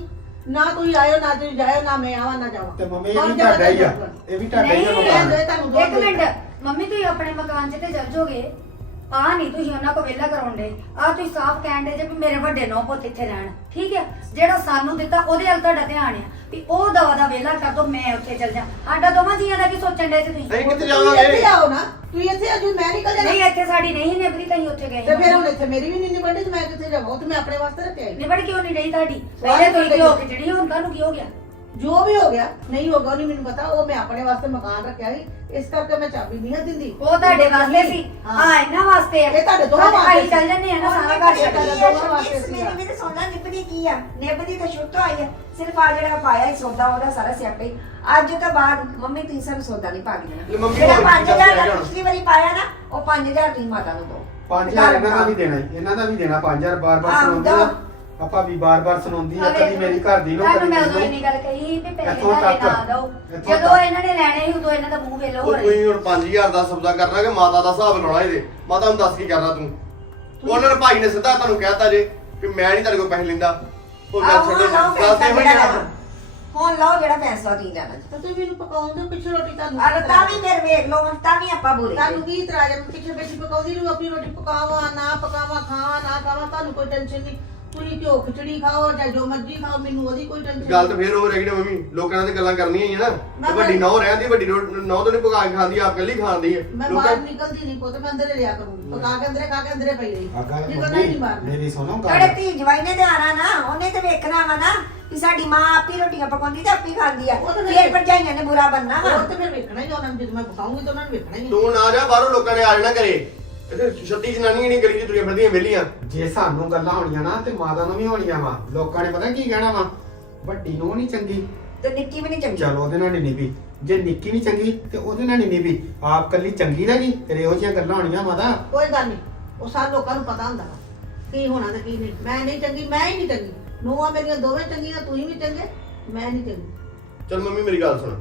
S2: ਨਾ ਤੁਸੀਂ ਆਇਓ ਨਾ ਤੁਸੀਂ ਜਾਇਓ ਨਾ ਮੈਂ ਆਵਾਂ ਨਾ ਜਾਵਾਂ
S1: ਤੇ ਮੰਮੀ ਇਹ ਵੀ ਤੁਹਾਡਾ ਹੀ ਆ ਇਹ ਵੀ ਤੁਹਾਡਾ ਹੀ ਆ
S5: ਨਹੀਂ,
S1: ਮਕਾਨ।
S2: ਇਹ ਤੁਹਾਨੂੰ ਦੋ
S5: ਇੱਕ ਮਿੰਟ ਮੰਮੀ ਤੁਸੀਂ ਆਪਣੇ ਮਕਾਨ 'ਚ ਤੇ ਚੱਲ ਜਾਓਗੇ ਆ ਨਹੀਂ ਤੁਸੀਂ ਉਹਨਾਂ ਕੋ ਵਿਹਲਾ ਕਰਾਉਣ ਦੇ ਆ ਤੁਸੀਂ ਸਾਫ਼ ਕਹਿਣ ਦੇ ਜੇ ਵੀ ਮੇਰੇ ਵੱਡੇ ਨੌ ਪੁੱਤ ਇੱਥੇ ਰਹਿਣ ਠੀਕ ਹੈ ਜਿਹੜਾ ਸਾਨੂੰ ਦਿੱਤਾ ਉਹਦੇ ਵੱਲ ਤੁਹਾਡਾ ਧਿਆਨ ਆ ਵੀ ਉਹ ਦਵਾ ਦਾ ਵਿਹਲਾ ਕਰ ਦੋ ਮੈਂ ਉੱਥੇ ਚੱਲ ਜਾ ਸਾਡਾ ਦੋਵਾਂ ਜੀਆਂ ਦਾ ਕੀ ਸੋਚਣ ਦੇ ਤੁਸੀਂ
S4: ਅਸੀਂ ਕਿੱਥੇ
S2: ਤੁਸੀਂ
S4: ਜਾਵਾਂਗੇ
S2: ਇੱਥੇ ਆਓ ਨਾ ਤੁਸੀਂ ਇੱਥੇ ਆ ਜੋ ਮੈਂ ਨਿਕਲ
S5: ਨਹੀਂ
S2: ਜਾਣਾ
S5: ਇੱਥੇ ਸਾਡੀ ਨਹੀਂ ਨਿਭਦੀ ਤਾਂ ਅਸੀਂ ਉੱਥੇ ਗਏ
S2: ਤੇ ਫਿਰ ਹੁਣ ਇੱਥੇ ਮੇਰੀ ਵੀ ਨਹੀਂ ਨਿਬੜਦੀ ਤੇ ਮੈਂ ਕਿੱਥੇ ਜਾਵਾਂ ਉਹ ਤੇ ਮੈਂ ਆਪਣੇ ਵਾਸਤੇ ਰੱਖਿਆ ਹੀ।
S5: ਨਿਬੜ ਕਿਉਂ ਨਹੀਂ ਰਹੀ ਤੁਹਾਡੀ ਪਹਿਲੇ ਤੁਸੀਂ ਕੀ ਹੋ ਕੇ ਜਿਹੜੀ ਹੁਣ ਤੁਹਾਨੂੰ ਕੀ ਹੋ ਗਿਆ
S2: ਜੋ ਵੀ ਹੋ ਗਿਆ ਨਹੀਂ ਹੋਗਾ ਉਹ ਨਹੀਂ ਮੈਨੂੰ ਪਤਾ ਉਹ ਮੈਂ ਆਪਣੇ ਵਾਸਤੇ ਮਕਾਨ ਰੱਖਿਆ ਸੀ ਇਸ ਕਰਕੇ ਮੈਂ ਚਾਬੀ ਨਹੀਂ ਦਿੰਦੀ
S5: ਉਹ ਤੁਹਾਡੇ ਵਾਸਤੇ ਸੀ
S2: ਹਾਂ।
S5: ਹਾਂ ਇਹਨਾਂ ਵਾਸਤੇ ਆ
S2: ਇਹ ਤੁਹਾਡੇ ਦੋਵਾਂ ਵਾਸਤੇ
S5: ਅਸੀਂ ਚੱਲ ਜੰਨੇ ਆ ਨਾ ਸਾਰਾ ਘਰ ਛੱਡ ਕੇ।
S2: ਦੋਵਾਂ ਵਾਸਤੇ ਸੀ।
S3: ਮੇਰੀ ਵੀ ਤਾਂ ਸੋਨਾ ਨਿਭਦੀ ਕੀ ਆ ਨਿਭਦੀ ਤਾਂ ਸ਼ੁਰੂ ਤੋਂ ਆਈ ਆ ਸਿਰਫ ਆ ਜਿਹੜਾ ਪਾਇਆ ਹੀ ਸੌਦਾ ਉਹਦਾ ਸਾਰਾ ਸਿਆਪਾ ਹੀ ਅੱਜ ਤੋਂ ਬਾਅਦ ਮੰਮੀ ਤੁਸੀਂ ਸਾਨੂੰ ਸੌਦਾ ਨਹੀਂ ਪਾ ਕੇ
S4: ਲੈ
S3: ਦੇਣਾ
S4: ਮੰਮੀ
S3: ਜਿਹੜਾ
S4: ਹੋਰ
S3: ਪੰਜ
S4: ਕੀ
S3: ਹਜ਼ਾਰ
S4: ਚੱਲ
S3: ਦਾ
S4: ਰਿਹਾ
S3: ਪਿਛਲੀ ਵਾਰੀ ਪਾਇਆ ਨਾ ਉਹ ਪੰਜ ਹਜ਼ਾਰ ਤੁਸੀਂ ਮਾਤਾ ਨੂੰ ਦਿਓ
S1: ਪੰਜ ਹਜ਼ਾਰ ਇਹਨਾਂ ਦਾ ਵੀ ਦੇਣਾ ਈ, ਇਹਨਾਂ ਦਾ ਵੀ ਦੇਣਾ ਪੰਜ ਹਜ਼ਾਰ ਬਾਰ-ਬਾਰ
S3: ਹਾਂ,
S1: ਸੁਣਾਉਂਦੀ ਆ
S3: ਦੋ।
S1: ਆਪਾਂ ਵੀ ਬਾਰ-ਬਾਰ ਸੁਣਾਉਂਦੀ ਆ
S5: ਅਰੇ,
S1: ਕਦੀ ਮੇਰੀ ਘਰ ਦੀ ਨੂੰ
S5: ਤੁਹਾਨੂੰ
S1: ਕਦੀ
S5: ਮੈਂ ਉਦੋਂ
S1: ਮੈਨੂੰ।
S5: ਇੰਨੀ ਗੱਲ ਕਹੀ ਵੀ ਪਹਿਲੇ
S1: ਇੱਥੋਂ
S5: ਘਰੇ
S1: ਤੱਕ।
S5: ਨਾ ਦਿਓ
S1: ਇੱਥੋਂ
S5: ਜਦੋਂ
S1: ਤੱਕ।
S5: ਇਹਨਾਂ ਨੇ ਲੈਣੇ ਸੀ ਉਦੋਂ ਇਹਨਾਂ ਦਾ ਮੂੰਹ ਵੇਲੋ ਹੋ
S4: ਉਹ
S5: ਰਿਹਾ
S4: ਤੁਸੀਂ ਹੁਣ ਪੰਜ ਹਜ਼ਾਰ ਦਾ ਸੌਦਾ ਕਰਨਾ ਕਿ ਮਾਤਾ ਦਾ ਹਿਸਾਬ ਲਾਉਣਾ ਇਹਦੇ ਮਾਤਾ ਨੂੰ ਦੱਸ ਕੀ ਕਰਨਾ ਤੂੰ ਉਹਨਾਂ ਨੇ ਭਾਈ ਨੇ ਸਿੱਧਾ ਤੁਹਾਨੂੰ ਕਹਿਤਾ ਜੇ ਕਿ ਮੈਂ ਨਹੀਂ ਤੁਹਾਡੇ ਕੋਲ ਪੈਸੇ ਲੈਂਦਾ ਉਹ ਗੱਲ
S3: ਆਹ,
S4: ਛੱਡੋ
S3: ਹੁਣ ਲਾਓ
S4: ਗੱਲ ਤੇ
S3: ਫੈਸਲਾ
S4: ਹੋਈ
S3: ਜਿਹੜਾ
S4: ਆ
S3: ਲੈਣਾ। ਹੁਣ ਲਾਓ ਜਿਹੜਾ ਫੈਸਲਾ ਤੁਸੀਂ ਲੈਣਾ
S2: ਤੇ ਤੁਸੀਂ ਮੈਨੂੰ ਪਕਾਉਣ ਦਿਓ ਪਿੱਛੇ ਰੋਟੀ ਤੁਹਾਨੂੰ
S3: ਅਰੇ ਤਾਂ ਵੀ ਫਿਰ ਵੇਖ ਲਓ ਹੁਣ ਤਾਂ ਵੀ ਆਪਾਂ ਬੋਲੇ
S2: ਤੁਹਾਨੂੰ ਕੀ ਇਤਰਾਜ਼ ਹੈ ਮੈਂ ਪਿੱਛੇ ਪਿੱਛੇ ਪਕਾਉਂਦੀ ਰਹੂੰ ਆਪਣੀ ਰੋਟੀ ਪਕਾਵਾਂ ਨਾ ਪਕਾਵਾਂ ਖਾਵਾਂ ਨਾ ਖਾਵਾਂ ਤੁਹਾਨੂੰ ਕੋਈ ਟੈਨਸ਼ਨ ਨਹੀਂ ਤੁਸੀਂ ਘਿਓ ਖਿਚੜੀ ਖਾਓ ਜਾਂ ਜੋ ਮਰਜ਼ੀ ਖਾਓ ਮੈਨੂੰ ਉਹਦੀ ਕੋਈ ਟੈਨਸ਼ਨ
S4: ਗੱਲ ਤਾਂ ਫੇਰ ਹੋ ਰਹੀ ਨਾ ਮੰਮੀ ਲੋਕਾਂ ਨਾਲ ਤੇ ਗੱਲਾਂ ਕਰਨੀਆਂ ਹੀ ਆ ਨਾ
S2: ਮੈਂ
S4: ਤੇ ਵੱਡੀ ਨੌ ਰਹਿੰਦੀ ਵੱਡੀ ਨੌ ਤੋਂ ਨਹੀਂ ਪਕਾ ਕੇ ਖਾਂਦੀ ਆਪ ਕੱਲੀ ਖਾਂਦੀ ਹੈ
S2: ਮੈਂ
S4: ਲੋਕਾਂ
S2: ਬਾਹਰ ਨਿਕਲਦੀ ਨਹੀਂ ਪੁੱਤ ਮੈਂ ਅੰਦਰੇ ਲਿਆ ਕਰੂੰਗੀ ਪਕਾ ਕੇ ਅੰਦਰੇ ਖਾ ਕੇ ਅੰਦਰੇ ਪਈ ਰਹੀ
S1: ਆ ਗੱਲ
S2: ਨਿਕਲਣਾ ਹੀ ਨਹੀਂ
S1: ਮੰਮੀ
S2: ਬਾਹਰ
S1: ਮੇਰੀ ਸੁਣੋ
S3: ਤੁਹਾਡੇ
S1: ਗੱਲ
S3: ਧੀ ਜਵਾਈ ਨੇ ਤੇ ਆਣਾ ਨਾ ਉਹਨੇ ਤੇ ਵੇਖਣਾ ਵਾ ਨਾ ਕਿ ਸਾਡੀ ਮਾਂ ਆਪੀ ਰੋਟੀਆਂ ਪਕਾਉਂਦੀ ਤੇ ਆਪੀ ਖਾਂਦੀ ਆ
S2: ਉਹ ਤਾਂ
S3: ਫੇਰ ਭਰਜਾਈਆਂ ਨੇ ਬੁਰਾ ਬੰਨਾ ਵਾ
S2: ਉਹ ਤੇ ਫਿਰ ਵੇਖਣਾ ਹੀ ਆ ਉਹਨਾਂ ਨੂੰ ਜਦੋਂ ਮੈਂ ਪਕਾਉਂਗੀ ਤਾਂ ਉਹਨਾਂ ਨੂੰ ਵੇਖਣਾ ਹੀ ਆ।
S4: ਤੂੰ ਨਾ ਜਾ ਬਾਹਰੋਂ ਲੋਕਾਂ ਨੇ ਆ ਜਾਣਾ ਘਰੇ ਇੱਥੇ ਛੱਤੀ ਜਨਾਨੀਆਂ ਨਹੀਂ ਗਲੀ ਚ ਤੁਰੀਆਂ ਫਿਰਦੀਆਂ ਵਿਹਲੀਆਂ
S1: ਜੇ ਸਾਨੂੰ ਗੱਲਾਂ ਹੋਣੀਆਂ ਨਾ ਤੇ ਮਾਤਾ ਨੂੰ ਵੀ ਹੋਣੀਆਂ ਵਾ ਲੋਕਾਂ ਨੇ ਪਤਾ ਕੀ ਕਹਿਣਾ ਵਾ ਵੱਡੀ ਨੂੰ ਨਹੀਂ ਚੰਗੀ
S3: ਤੇ ਨਿੱਕੀ ਵੀ ਨਹੀਂ ਚੰਗੀ
S1: ਚਲੋ ਉਹਦੇ ਨਾਲ ਨਹੀਂ ਨਿਭੀ ਜੇ ਨਿੱਕੀ ਨਹੀਂ ਚੰਗੀ ਤੇ ਉਹਦੇ ਨਾਲ ਨਹੀਂ ਨਿਭੀ ਆਪ ਕੱਲੀ ਚੰਗੀ ਰਹੀ ਫਿਰ ਇਹੋ ਜਿਹੀਆਂ ਗੱਲਾਂ ਹੋਣੀਆਂ ਮਾਤਾ
S2: ਕੋਈ ਗੱਲ ਨਹੀਂ ਉਹ ਸਾਰੇ ਲੋਕਾਂ ਨੂੰ ਪਤਾ ਹੁੰਦਾ ਵਾ ਕੀ ਹੋਣਾ ਤੇ ਕੀ ਨਹੀਂ ਮੈਂ ਨਹੀਂ ਚੰਗੀ ਮੈਂ ਹੀ ਨਹੀਂ ਚੰਗੀ ਨੂੰਹਾਂ ਮੇਰੀਆਂ ਦੋਵੇਂ ਚੰਗੀਆਂ ਤੁਸੀਂ ਵੀ ਚੰਗੇ ਮੈਂ ਨਹੀਂ ਚੰਗੀ
S4: ਚਲ ਮੰਮੀ ਮੇਰੀ ਗੱਲ ਸੁਣ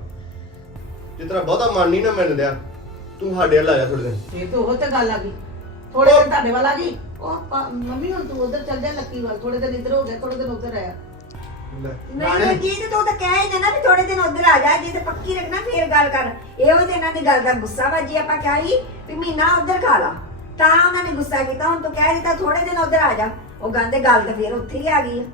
S4: ਜੇ ਤੇਰਾ ਬਹੁਤਾ ਮਨ ਨਹੀਂ ਨਾ ਮੰਨ ਲਿਆ ਤੂੰ ਸਾਡੇ ਵੱਲ ਆ ਜਾ ਥੋੜੇ ਦਿਨ
S2: ਇਹ ਤਾਂ ਉਹ ਤੇ ਗੱਲ ਆ ਗਈ ਥੋੜੇ ਦਿਨ ਤੁਹਾਡੇ ਵੱਲ ਆ ਗਈ ਉਹ ਪਾ- ਮੰਮੀ ਹੁਣ ਤੂੰ ਉਧਰ ਚੱਲ ਜਾ ਲੱਕੀ ਵੱਲ ਥੋੜੇ ਦਿਨ ਇੱਧਰ ਹੋ ਗਿਆ ਥੋੜੇ ਦਿਨ ਉਧਰ ਆਇਆ
S1: ਲੈ,
S3: ਨਹੀਂ
S1: ਨਾਲੇ-
S3: ਜੀ ਤੇ ਤੂੰ ਤਾਂ ਕਹਿ ਹੀ ਦੇਣਾ ਵੀ ਥੋੜੇ ਦਿਨ ਉਧਰ ਆ ਜਾ ਜੇ ਤੇ ਪੱਕੀ ਰੱਖਣਾ ਫੇਰ ਗੱਲ ਕਰ ਇਹੋ ਤੇ ਇਹਨਾਂ ਦੀ ਗੱਲ ਦਾ ਗੁੱਸਾ ਵਾ ਜੀ ਆਪਾਂ ਕਿਹਾ ਸੀ ਵੀ ਮਹੀਨਾ ਉਧਰ ਖਾ ਲਾ ਤਾਂ ਉਹਨਾਂ ਨੇ ਗੁੱਸਾ ਕੀਤਾ ਹੁਣ ਤੂੰ ਕਹਿ ਦਿੱਤਾ ਥੋੜੇ ਦਿਨ ਉਧਰ ਆ ਜਾ ਉਹ ਕਹਿੰਦੇ ਗੱਲ ਤਾਂ ਫੇਰ ਉੱਥੇ ਹੀ ਆ ਗਈ ਆ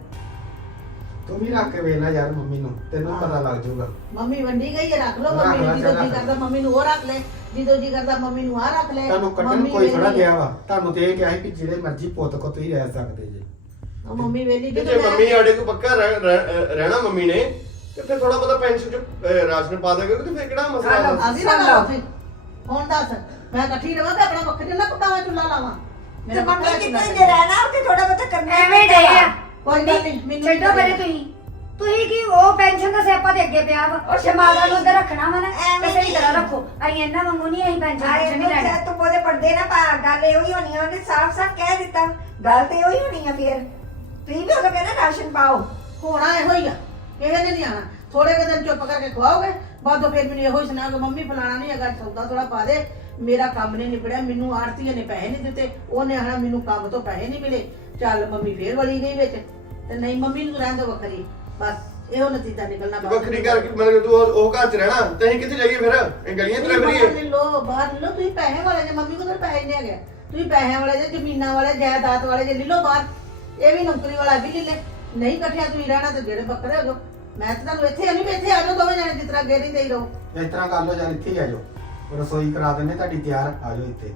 S1: ਤੂੰ ਵੀ ਰੱਖ ਕੇ ਵੇਖਣਾ ਯਾਰ ਮੰਮੀ ਨੂੰ ਤੈਨੂੰ
S2: ਹਾਂ।
S1: ਪਤਾ ਲੱਗ ਜਾਊਗਾ
S2: ਮੰਮੀ ਵੰਡੀ ਗਈ ਹੈ ਰੱਖ ਲਓ
S1: ਰੱਖ
S2: ਮੰਮੀ
S1: ਲੈ,
S2: ਨੂੰ ਜਦੋਂ
S1: ਚੱਲ
S2: ਜੀ
S1: ਰੱਖ।
S2: ਕਰਦਾ ਮੰਮੀ ਨੂੰ ਉਹ ਰੱਖ ਲੈ ਜਦੋਂ ਜੀ ਕਰਦਾ ਮੰਮੀ ਨੂੰ ਆ ਰੱਖ ਲੈ
S1: ਤੁਹਾਨੂੰ ਕੱਢਣ
S2: ਮੰਮੀ
S1: ਕੋਈ ਥੋੜਾ
S2: ਵੇਲੀ-
S1: ਗਿਆ ਵਾ ਤੁਹਾਨੂੰ ਤੇ ਇਹ ਕਿਹਾ ਸੀ ਕਿ ਜਿਹੜੇ ਮਰਜ਼ੀ ਪੁੱਤ ਕੋ ਤੁਸੀਂ ਰਹਿ ਸਕਦੇ ਜੇ
S2: ਉਹ ਮੰਮੀ ਵੇਲੀ
S4: ਤੇ ਜੇ ਮੰਮੀ ਸਾਡੇ ਕੋਲ ਪੱਕਾ ਰਹਿ- ਰਹਿ- ਰਹਿਣਾ ਮੰਮੀ ਨੇ ਤੇ ਫਿਰ ਥੋੜਾ ਬਹੁਤਾ ਪੈਨਸ਼ਨ ਚ ਅਹ, ਰਾਸ਼ਨ ਪਾ ਦੇਗਾ ਤੇ ਫਿਰ ਕਿਹੜਾ ਮਸਲਾ
S3: ਹਾਂ,
S4: ਵਾ?
S2: ਆਦੀ ਨਾ ਗੱਲ ਉੱਥੇ ਹੁਣ ਦੱਸ ਮੈਂ ਇਕੱਠੀ ਰਵਾਂ ਤੇ ਆਪਣਾ ਵੱਖਰੇ ਨਾ ਪਕਾਵਾ ਚੁੱਲਾ ਲਾਵਾਂ
S3: ਤੇ
S2: ਮੇਰਾ
S3: ਮੰਮੀ
S2: ਵੱਖਰਾ
S3: ਕਿਤੇ
S2: ਚੁੱਲ੍ਹਾ
S3: ਜੇ ਰਹਿਣਾ ਉੱਥੇ ਥੋੜਾ ਬਹੁਤਾ ਕਰਨਾ ਹੀ
S5: ਐਵੇਂ
S3: ਪੈਂਦਾ
S5: ਡੇ
S3: ਵਾ।
S5: ਆ
S2: ਕੋਈ ਗੱਲ ਨਹੀਂ ਮੈਨੂੰ
S5: ਛੱਡੋ ਪਰੇ ਤੁਸੀਂ ਤੁਸੀਂ ਕੀ ਉਹ ਪੈਨਸ਼ਨ ਦਾ ਸਿਆਪਾ ਤੇ ਅੱਗੇ ਪਿਆ ਵਾ ਉਹ ਸ਼ਮਾਲਾ ਨੂੰ ਉੱਧਰ ਰੱਖਣਾ ਵਾ ਨਾ ਤੇ ਸਹੀ ਤਰ੍ਹਾਂ ਰੱਖੋ ਅਸੀਂ ਇਹਨਾਂ ਵਾਂਗੂ ਨਹੀਂ ਅਸੀਂ ਪੈਨਸ਼ਨ
S3: ਆਏ
S5: ਨਹੀਂ ਲੈਣਾ
S3: ਤੂੰ ਉਹਦੇ ਪਰਦੇ ਨਾ ਪਾ ਗੱਲ ਇਹੋ ਹੀ ਹੋਣੀ ਆ ਉਹਨੇ ਸਾਫ਼-ਸਾਫ਼ ਕਹਿ ਦਿੱਤਾ ਗੱਲ ਤੇ ਇਹੋ ਹੀ ਹੋਣੀ ਆ ਫੇਰ ਤੁਸੀਂ ਵੀ ਉਹਨੂੰ ਕਹਿੰਦਾ ਰਾਸ਼ਨ ਪਾਓ
S2: ਹੋਣਾ ਇਹੋ ਹੀ ਆ ਕਿਸੇ ਨੇ ਨਹੀਂ ਆਣਾ ਥੋੜੇ ਕੁ ਦਿਨ ਚੁੱਪ ਕਰਕੇ ਖਵਾਓਗੇ ਬਾਅਦੋਂ ਫਿਰ ਮੈਨੂੰ ਇਹੋ ਹੀ ਸੁਣਾਓਗੇ ਮੰਮੀ ਫਲਾਣਾ ਨਹੀਂ ਅਗਰ ਸੌਦਾ ਥੋੜਾ ਪਾ ਦੇ ਮੇਰਾ ਕੰਮ ਨਹੀਂ ਨਿਬੜਿਆ ਮੈਨੂੰ ਆੜਤੀਏ ਨੇ ਪੈਸੇ ਨਹੀਂ ਦਿੱਤੇ ਉਹਨੇ ਆਣਾ ਮੈਨੂੰ ਕੰਮ ਤੋਂ ਪੈਸੇ ਨਹੀਂ ਮਿਲੇ ਚੱਲ ਮੰਮੀ ਫੇਰ ਵਲੀ ਗਈ ਵਿੱਚ ਤੇ ਨਹੀਂ ਮੰਮੀ ਨੂੰ ਰਹਿਣ ਦੋ ਵੱਖਰੀ ਬਸ ਇਹੋ ਨਤੀਜਾ ਨਿਕਲਣਾ
S4: ਤੇ ਵੱਖਰੀ ਕਰਕੇ ਮਤਲਬ ਕਿ ਤੂੰ ਉਹ ਉਹ ਘਰ ਚ ਰਹਿਣਾ ਤੇ ਅਸੀਂ ਕਿੱਥੇ ਜਾਈਏ ਫਿਰ ਇਹ ਗਲੀਆਂ ਚ
S2: ਤੁਸੀਂ ਬਾਹਰ
S4: ਰਹਿ
S2: ਲੈ ਲੋ ਬਾਹਰ ਲੈ ਲੋ ਤੁਸੀਂ ਪੈਸੇ ਵਾਲੇ ਜੇ ਮੰਮੀ ਕੋਲ ਤਾਂ ਪੈਸੇ ਨਹੀਂ ਹੈਗੇ ਤੁਸੀਂ ਪੈਸਿਆਂ ਵਾਲੇ ਜੇ ਜ਼ਮੀਨਾਂ ਵਾਲੇ ਜਾਇਦਾਦ ਵਾਲੇ ਜੇ ਲੈ ਲੋ ਬਾਹਰ ਇਹ ਵੀ ਨੌਕਰੀ ਵਾਲਾ ਵੀ ਲੈ ਲੈ ਨਹੀਂ ਇਕੱਠਿਆ ਤੁਸੀਂ ਰਹਿਣਾ ਤੇ ਜਿਹੜੇ ਬੱਕਰੇ ਹੋ ਜਾਓ ਮੈਂ ਤਾਂ ਤੁਹਾਨੂੰ ਇੱਥੇ ਨਹੀਂ ਵੀ ਇੱਥੇ ਆ ਜਾਓ ਦੋਵੇਂ ਜਣੇ ਜਿਸ ਤਰ੍ਹਾਂ ਗੇਰੀ ਤੇ ਹੀ ਰਹੋ
S1: ਇਸ ਤਰ੍ਹਾਂ ਕਰ ਲਓ ਯਾਰ ਇੱਥੇ ਹੀ ਆ ਜਾਓ ਰਸੋਈ ਕਰਾ ਦਿੰਨੇ ਤੁਹਾਡੀ ਤਿਆਰ ਆ ਜਾਓ ਇੱਥੇ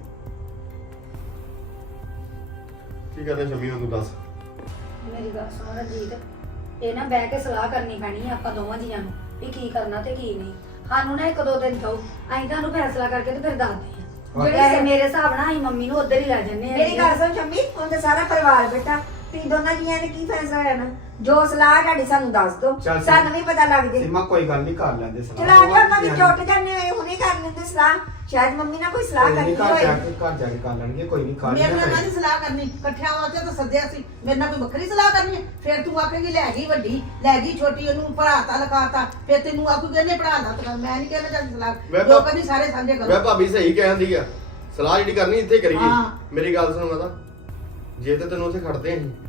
S4: ਕੀ ਕਰਦਾ ਸ਼ਮੀ ਨੂੰ ਤੂੰ ਦੱਸ
S5: ਮੇਰੀ ਗੱਲ ਸੁਣ ਰਜੀਤ ਇਹ ਨਾ ਬਹਿ ਕੇ ਸਲਾਹ ਕਰਨੀ ਪੈਣੀ ਆ ਆਪਾਂ ਦੋਵਾਂ ਜੀਆਂ ਨੂੰ ਵੀ ਕੀ ਕਰਨਾ ਤੇ ਕੀ ਨਹੀਂ ਸਾਨੂੰ ਨਾ ਇੱਕ ਦੋ ਦਿਨ ਦਿਓ ਅਸੀਂ ਤੁਹਾਨੂੰ ਫੈਸਲਾ ਕਰਕੇ ਤੇ ਫਿਰ ਦੱਸਦੇ ਆ ਜਿਹੜੇ ਮੇਰੇ ਹਿਸਾਬ ਨਾਲ ਅਸੀਂ ਮੰਮੀ ਨੂੰ ਉੱਧਰ ਹੀ ਲੈ ਜੰਨੇ ਆ
S3: ਮੇਰੀ ਗੱਲ ਸੁਣ ਸ਼ੰਮੀ ਹੁਣ ਤੇ ਸਾਰਾ ਪਰਿਵਾਰ ਬੈਠਾ ਤੁਸੀਂ ਦੋਨਾਂ ਜੀਆਂ ਨੇ ਕੀ ਫੈਸਲਾ ਲੈਣਾ ਜੋ ਸਲਾਹ ਤੁਹਾਡੀ ਸਾਨੂੰ ਦੱਸ ਦਿਓ
S1: ਚੱਲ ਠੀਕ।
S3: ਸਾਨੂੰ ਵੀ ਪਤਾ ਲੱਗ ਜੇ
S1: ਸੀਮਾ ਕੋਈ ਗੱਲ ਨਹੀਂ ਕਰ ਲੈਂਦੇ ਸਲਾਹ
S3: ਚਲਾ ਜਾ ਆਪਾਂ ਵੀ ਜੁੱਟ ਜਾਂਦੇ ਹੋਏ ਹੁਣੇ ਕਰ ਲੈਂਦੇ ਸਲਾਹ ਸ਼ਾਇਦ ਮੰਮੀ ਨਾਲ ਕੋਈ ਸਲਾਹ
S1: ਕੋਈ
S3: ਕਰਨੀ
S1: ਨਹੀਂ ਘਰ ਜਾ
S3: ਹੋਏ
S1: ਕੇ ਘਰ ਜਾ ਕੇ ਕਰ ਲੈਣਗੇ ਕੋਈ ਨਹੀਂ ਕਰ
S2: ਮੇਰੇ ਨਾਲ
S1: ਲੈਣਗੇ
S2: ਕਾਹਦੀ ਸਲਾਹ ਕਰਨੀ ਇਕੱਠਿਆਂ ਵਾਸਤੇ ਤਾਂ ਸੱਦਿਆ ਸੀ ਮੇਰੇ ਨਾਲ ਕੋਈ ਵੱਖਰੀ ਸਲਾਹ ਕਰਨੀ ਹੈ ਫਿਰ ਤੂੰ ਆਖੇਂਗੀ ਲੈ ਗਈ ਵੱਡੀ ਲੈ ਗਈ ਛੋਟੀ ਉਹਨੂੰ ਪੜਾਤਾ ਲਿਖਾਤਾ ਫਿਰ ਤੈਨੂੰ ਆਖੂ ਕਹਿੰਦੇ ਪੜਾਦਾ ਤਾਂ ਮੈਂ ਨਹੀਂ ਕਹਿੰਦਾ ਚੱਲ ਸਲਾਹ
S4: ਮੈਂ
S2: ਜੋ
S4: ਤਾਂ-
S2: ਕਹਿੰਦੀ ਸਾਰੇ ਸਾਂਝੇ
S4: ਮੈਂ
S2: ਕਰੋ
S4: ਭਾਬੀ ਸਹੀ ਕਹਿੰਦੀ ਆ ਸਲਾਹ ਜਿਹੜੀ ਕਰਨੀ ਇੱਥੇ ਕਰੀਏ
S2: ਹਾਂ।
S4: ਮੇਰੀ ਗੱਲ ਸੁਣ ਮਾਤਾ ਜੇ ਤੇ ਤੈਨੂੰ ਉੱਥੇ ਖੜਦੇ ਅਸੀਂ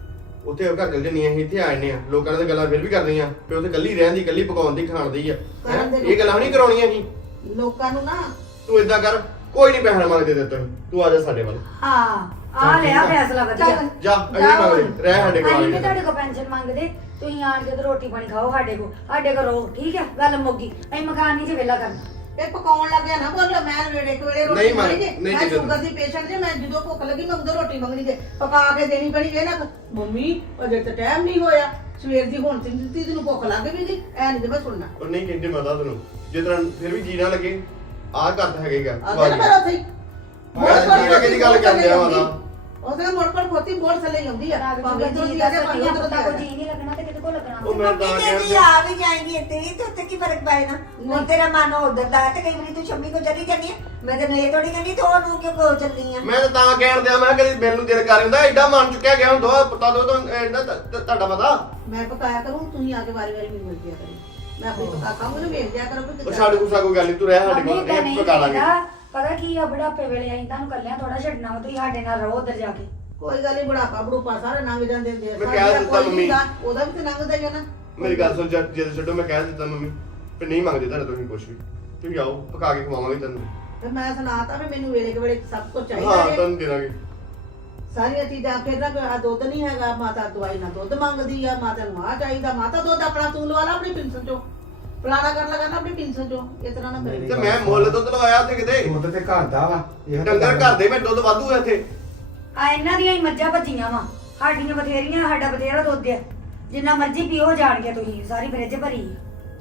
S4: ਉੱਥੇ ਉਹ ਘਰ ਚਲ ਜੰਨੀ ਅਸੀਂ ਇੱਥੇ ਆਏ ਨੇ ਆ ਲੋਕਾਂ ਨੇ ਤਾਂ ਗੱਲਾਂ ਫਿਰ ਵੀ ਕਰਨੀਆਂ ਵੀ ਉੱਥੇ ਕੱਲੀ ਰਹਿਣ ਦੀ ਕੱਲੀ ਪਕਾਉਣ ਦੀ ਖਾਣ ਦੀ ਆ ਹੈਂ?
S2: ਕਰਨ ਦੇ
S4: ਇਹ ਗੱਲਾਂ ਨਹੀਂ ਕਰਾਉਣੀਆਂ ਸੀ
S2: ਲੋਕਾਂ ਨੂੰ ਨਾ
S4: ਤੂੰ ਇਦਾਂ ਕਰ ਕੋਈ ਨਹੀਂ ਪੈਸਾ ਮੰਗਦੇ ਤੇ ਤੂੰ ਤੂੰ ਆ ਜਾ ਸਾਡੇ ਵੱਲ
S5: ਹਾਂ ਆ ਲਿਆ ਫੈਸਲਾ ਵਧੀਆ
S2: ਚੱਲ।
S4: ਜਾ ਅਸੀਂ ਨਹੀਂ ਮੰਗਦੇ ਰਹਿ ਸਾਡੇ ਕੋਲ
S5: ਅਸੀਂ
S4: ਆ
S5: ਨੀ
S4: ਕੇ।
S5: ਤੁਹਾਡੇ ਕੋਲ ਪੈਨਸ਼ਨ ਮੰਗਦੇ ਤੁਸੀਂ ਆਣ ਕੇ ਤੇ ਰੋਟੀ ਪਾਣੀ ਖਾਓ ਸਾਡੇ ਕੋਲ ਸਾਡੇ ਕੋਲ ਰਹੋ ਠੀਕ ਹੈ ਗੱਲ ਮੁੱਕੀ ਅਸੀਂ ਮਕਾਨ ਨਹੀਂ ਜੇ ਵਿਹਲਾ ਕਰਨਾ
S2: ਇਹ ਪਕਾਉਣ ਲੱਗਿਆ ਨਾ ਬੋਲੋ ਮੈਂ ਵੇੜੇ ਇੱਕ ਵੇਲੇ ਰੋਟੀ
S4: ਨਹੀਂ ਮੈਂ-
S2: ਮੰਗਣੀ ਜੇ
S4: ਨਹੀਂ
S2: ਮੈਂ
S4: ਕਿਤੇ
S2: ਸ਼ੂਗਰ ਦੀ ਪੇਸ਼ੈਂਟ ਜੇ ਮੈਂ ਜਦੋਂ ਭੁੱਖ ਲੱਗੀ ਮੈਂ ਉਦੋਂ ਰੋਟੀ ਮੰਗਣੀ ਜੇ ਪਕਾ ਕੇ ਦੇਣੀ ਪੈਣੀ ਇਹ ਨਾ ਮੰਮੀ ਅਜੇ ਤਾਂ ਟਾਈਮ ਨਹੀਂ ਹੋਇਆ ਸਵੇਰ ਦੀ ਹੁਣ ਤਿੰਨ ਦਿੱਤੀ ਤੈਨੂੰ ਭੁੱਖ ਲੱਗ ਵੀ ਗਈ ਐ ਨਹੀਂ ਤੇ ਮੈਂ ਸੁਣਨਾ
S4: ਉਹ ਨਹੀਂ ਕਹਿੰਦੇ ਮਾਤਾ ਤੈਨੂੰ ਜੇ ਤਰ੍ਹਾਂ ਫਿਰ ਵੀ ਜੀ ਨਾ ਲੱਗੇ ਆਹ ਘਰ ਤਾਂ ਹੈਗੇਗਾ
S2: ਆ ਗਿਆ ਨਾ ਮੇਰਾ ਉੱਥੇ ਹੀ
S4: ਮੈਂ ਜੀ ਲੱਗੇ ਦੀ ਗੱਲ ਕਰਨ ਡਿਆ ਵਾਂ
S2: ਉਹ ਤਾਂ ਮੋੜ ਪਰ ਖੋਤੀ ਬੋਲ ਥੱਲੇ ਆਉਂਦੀ ਆ ਭਾਵੇਂ
S5: ਜੀ
S2: ਜੀ
S5: ਦਾ
S2: ਆ ਕੇ ਭਾਵੇਂ
S5: ਸੱਚੀ
S2: ਉਧਰ
S5: ਪਤਾ
S2: ਦੀ
S5: ਕੋਈ ਜੀ ਨਹੀਂ ਲੱਗਣਾ ਤੇ ਕਿਤੇ ਕੋ ਲੱਗਣਾ
S4: ਉਹ ਮੈਂ ਤਾਂ
S3: ਮੰਮੀ ਤੇ ਜੀ
S4: ਕਹਿੰਦਾ
S3: ਆ ਵੀ ਜਾਏਗੀ ਇੱਥੇ ਹੀ ਤੇ ਉੱਥੇ ਕੀ ਫਰਕ ਪਏ ਨਾ ਹੁਣ ਤੇਰਾ ਮਨ ਉਧਰ ਦਾ ਤੇ ਕਈ ਵਾਰੀ ਤੂੰ ਸ਼ੰਮੀ ਕੋ ਚਲੀ ਜਾਂਦੀ ਹੈ ਮੈਂ ਤੈਨੂੰ ਇਹ ਥੋੜੀ ਕਹਿੰਦੀ ਤੂੰ ਉਹਨੂੰ ਕਿਉਂ ਕੋ ਚੱਲਦੀ ਆ
S4: ਮੈਂ ਤਾਂ ਤਾਂ ਕਹਿਣ ਦਿਆ ਮੈਂ ਕਿਹਾ ਕਦੀ ਦਿਲ ਨੂੰ ਦਿਲ ਕਰ ਹੁੰਦਾ ਐਡਾ ਮਨ ਚੁੱਕਿਆ ਗਿਆ ਹੁੰਦਾ ਪਤਾ ਦੋ ਤਾਂ ਐਡਾ ਤੁਹਾਡਾ ਪਤਾ
S2: ਮੈਂ ਪਕਾਇਆ ਕਰੂੰ ਤੁਸੀਂ ਆ ਕੇ ਵਾਰੀ ਵਾਰੀ ਮੈਨੂੰ ਮਿਲ ਜਿਆ ਕਰੀ ਮੈਂ ਆਪਣੀ ਪਕਾ ਕਾਂਗੂ ਨੂੰ ਵੇਖ ਜਿਆ ਕਰੋ ਵੀ
S4: ਉਹ
S2: ਕਿੱਦਾਂ
S4: ਸਾਡੇ ਗੁੱਸਾ ਕੋਈ ਗੱਲ ਨਹੀਂ ਤੂੰ ਰਹਿ ਸਾਡੇ
S5: ਮੰਮੀ
S4: ਕੋਲ
S5: ਤਾਂ
S4: ਇਹ
S5: ਨਹੀਂ
S4: ਪਕਾ ਲਾਂਗੇ
S5: ਚਾਹੀਦਾ। ਪਤਾ ਕੀ ਆ ਬੁਢਾਪੇ ਵੇਲੇ ਅਸੀਂ ਤੁਹਾਨੂੰ ਕੱਲਿਆਂ ਥੋੜਾ ਛੱਡਣਾ ਵਾ ਤੁਸੀਂ ਸਾਡੇ ਨਾਲ ਰਹੋ ਉਧਰ ਜਾ ਕੇ
S2: ਕੋਈ ਗੱਲ ਨਹੀਂ ਬੁਢਾਪਾ ਬੜੂਪਾ ਸਾਰੇ ਲੰਘ ਜਾਂਦੇ ਹੁੰਦੇ ਆ
S4: ਮੈਂ
S2: ਸਾਡਾ
S4: ਕਹਿ ਦਿੱਤਾ
S2: ਕੋਈ
S4: ਮੰਮੀ।
S2: ਗਾ, ਉਹਦਾ ਵੀ ਤਾਂ ਲੰਘਦਾ ਹੀ ਆ ਨਾ
S4: ਮੇਰੀ ਗੱਲ ਸੁਣ ਜਦ ਜਦ ਛੱਡੋ ਮੈਂ ਕਹਿ ਦਿੱਤਾ ਮੰਮੀ ਤੇ ਨਹੀਂ ਮੰਗਦੇ ਤੁਹਾਡੇ ਤੋਂ ਕੁਝ ਵੀ ਤੁਸੀਂ ਆਓ ਪਕਾ ਕੇ ਖਵਾਵਾਂਗੇ ਤੁਹਾਨੂੰ
S2: ਤੇ ਮੈਂ ਸੁਣਾਤਾ ਵੀ ਮੈਨੂੰ ਵੇਲੇ ਕੇ ਵੇਲੇ ਸਭ ਕੁਝ ਚਾਹੀਦਾ
S4: ਹਾਂ
S2: ਹੈ
S4: ਤੁਹਾਨੂੰ ਦੇ ਦਾਂਗੇ
S2: ਸਾਰੀਆਂ ਚੀਜ਼ਾਂ ਫਿਰ ਨਾ ਕੋਈ ਆ ਦੁੱਧ ਨਹੀਂ ਹੈਗਾ ਮਾਤਾ ਦਵਾਈ ਨਾਲ ਦੁੱਧ ਮੰਗਦੀ ਆ ਮਾਤਾ ਨੂੰ ਆ ਚਾਹੀਦਾ ਮਾਤਾ ਦੁੱਧ ਆਪਣਾ ਤੂੰ ਲਵਾ ਲਾ ਆਪਣੀ ਪਿੰਸਨ ਚੋਂ ਫਲਾਣਾ ਕਰ ਲਗਾ ਨਾ ਆਪਣੀ ਪਿੰਸਨ ਚੋਂ ਇਸ ਤਰ੍ਹਾਂ ਨਾ ਮੇਰੇ
S4: ਤੇ ਮੈਂ ਮੁੱਲ ਦੁੱਧ ਲਵਾਇਆ ਉੱਥੇ ਕਿਤੇ
S1: ਦੁੱਧ ਤੇ ਘਰ ਦਾ ਵਾ ਇਹ
S4: ਡੰਗਰ ਘਰ ਦੇ ਮੈਂ ਦੁੱਧ ਵਾਧੂ ਆ ਇੱਥੇ
S5: ਆ ਇਹਨਾਂ ਦੀਆਂ ਹੀ ਮੱਝਾਂ ਭੱਜੀਆਂ ਵਾ ਸਾਡੀਆਂ ਬਥੇਰੀਆਂ ਸਾਡਾ ਬਥੇਰਾ ਦੁੱਧ ਆ ਜਿੰਨਾ ਮਰਜ਼ੀ ਪੀਓ ਜਾਣ ਕੇ ਤੁਸੀਂ ਸਾਰੀ ਫ੍ਰਿਜ ਭਰੀ ਆ।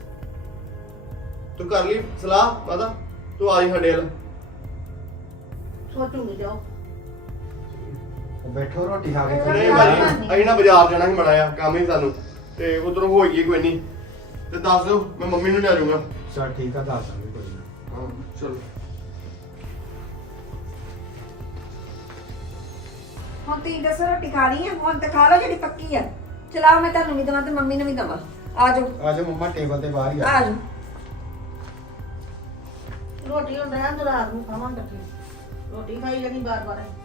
S4: ਤੂੰ ਕਰ ਲਈ ਸਲਾਹ ਮਾਤਾ ਤੂੰ ਆ ਜੀ ਸਾਡੇ ਵੱਲ
S2: ਸੋਚੂਗੀ ਜਾਓ
S1: ਬੈਠੋ ਰੋਟੀ ਖਾ ਕੇ
S4: ਨਹੀਂ ਭਾਜੀ ਅਸੀਂ ਨਾ ਬਾਜ਼ਾਰ ਜਾਣਾ ਸੀ ਮੜਾਇਆ ਕੰਮ ਹੀ ਸਾਨੂੰ ਤੇ ਉਧਰੋਂ ਹੋਈਏ ਕੋਈ ਨਹੀਂ ਤੇ ਦੱਸ ਦਿਓ ਮੈਂ ਮੰਮੀ ਨੂੰ ਲੈ ਜਾਊਂਗਾ
S1: ਚਲ ਠੀਕ ਆ ਦੱਸ ਦਾਂਗੇ ਕੋਈ ਨਾ
S4: ਹਾਂ ਚਲੋ
S3: ਹੁਣ ਤੁਸੀਂ ਦੱਸੋ ਰੋਟੀ ਖਾ ਲਈ ਆ ਹੁਣ ਤਾਂ ਖਾ ਲਓ ਜਿਹੜੀ ਪੱਕੀ ਆ ਚਲਾਓ ਮੈਂ ਤੁਹਾਨੂੰ ਵੀ ਦਵਾਂ ਤੇ ਮੰਮੀ ਨੂੰ ਵੀ ਦਵਾਂ ਆ ਜਾਓ
S1: ਆ ਜਾ ਮੰਮਾ ਟੇਬਲ ਤੇ ਬਾਹਰ ਹੀ
S3: ਆ
S1: ਆ
S3: ਜਾਓ
S2: ਰੋਟੀ ਹੁਣ ਰਹਿਣ ਦੋ ਰਾਤ ਨੂੰ ਖਾਵਾਂਗੇ ਰੋਟੀ ਖਾਈ ਜਾਣੀ ਬਾਰ ਬਾਰ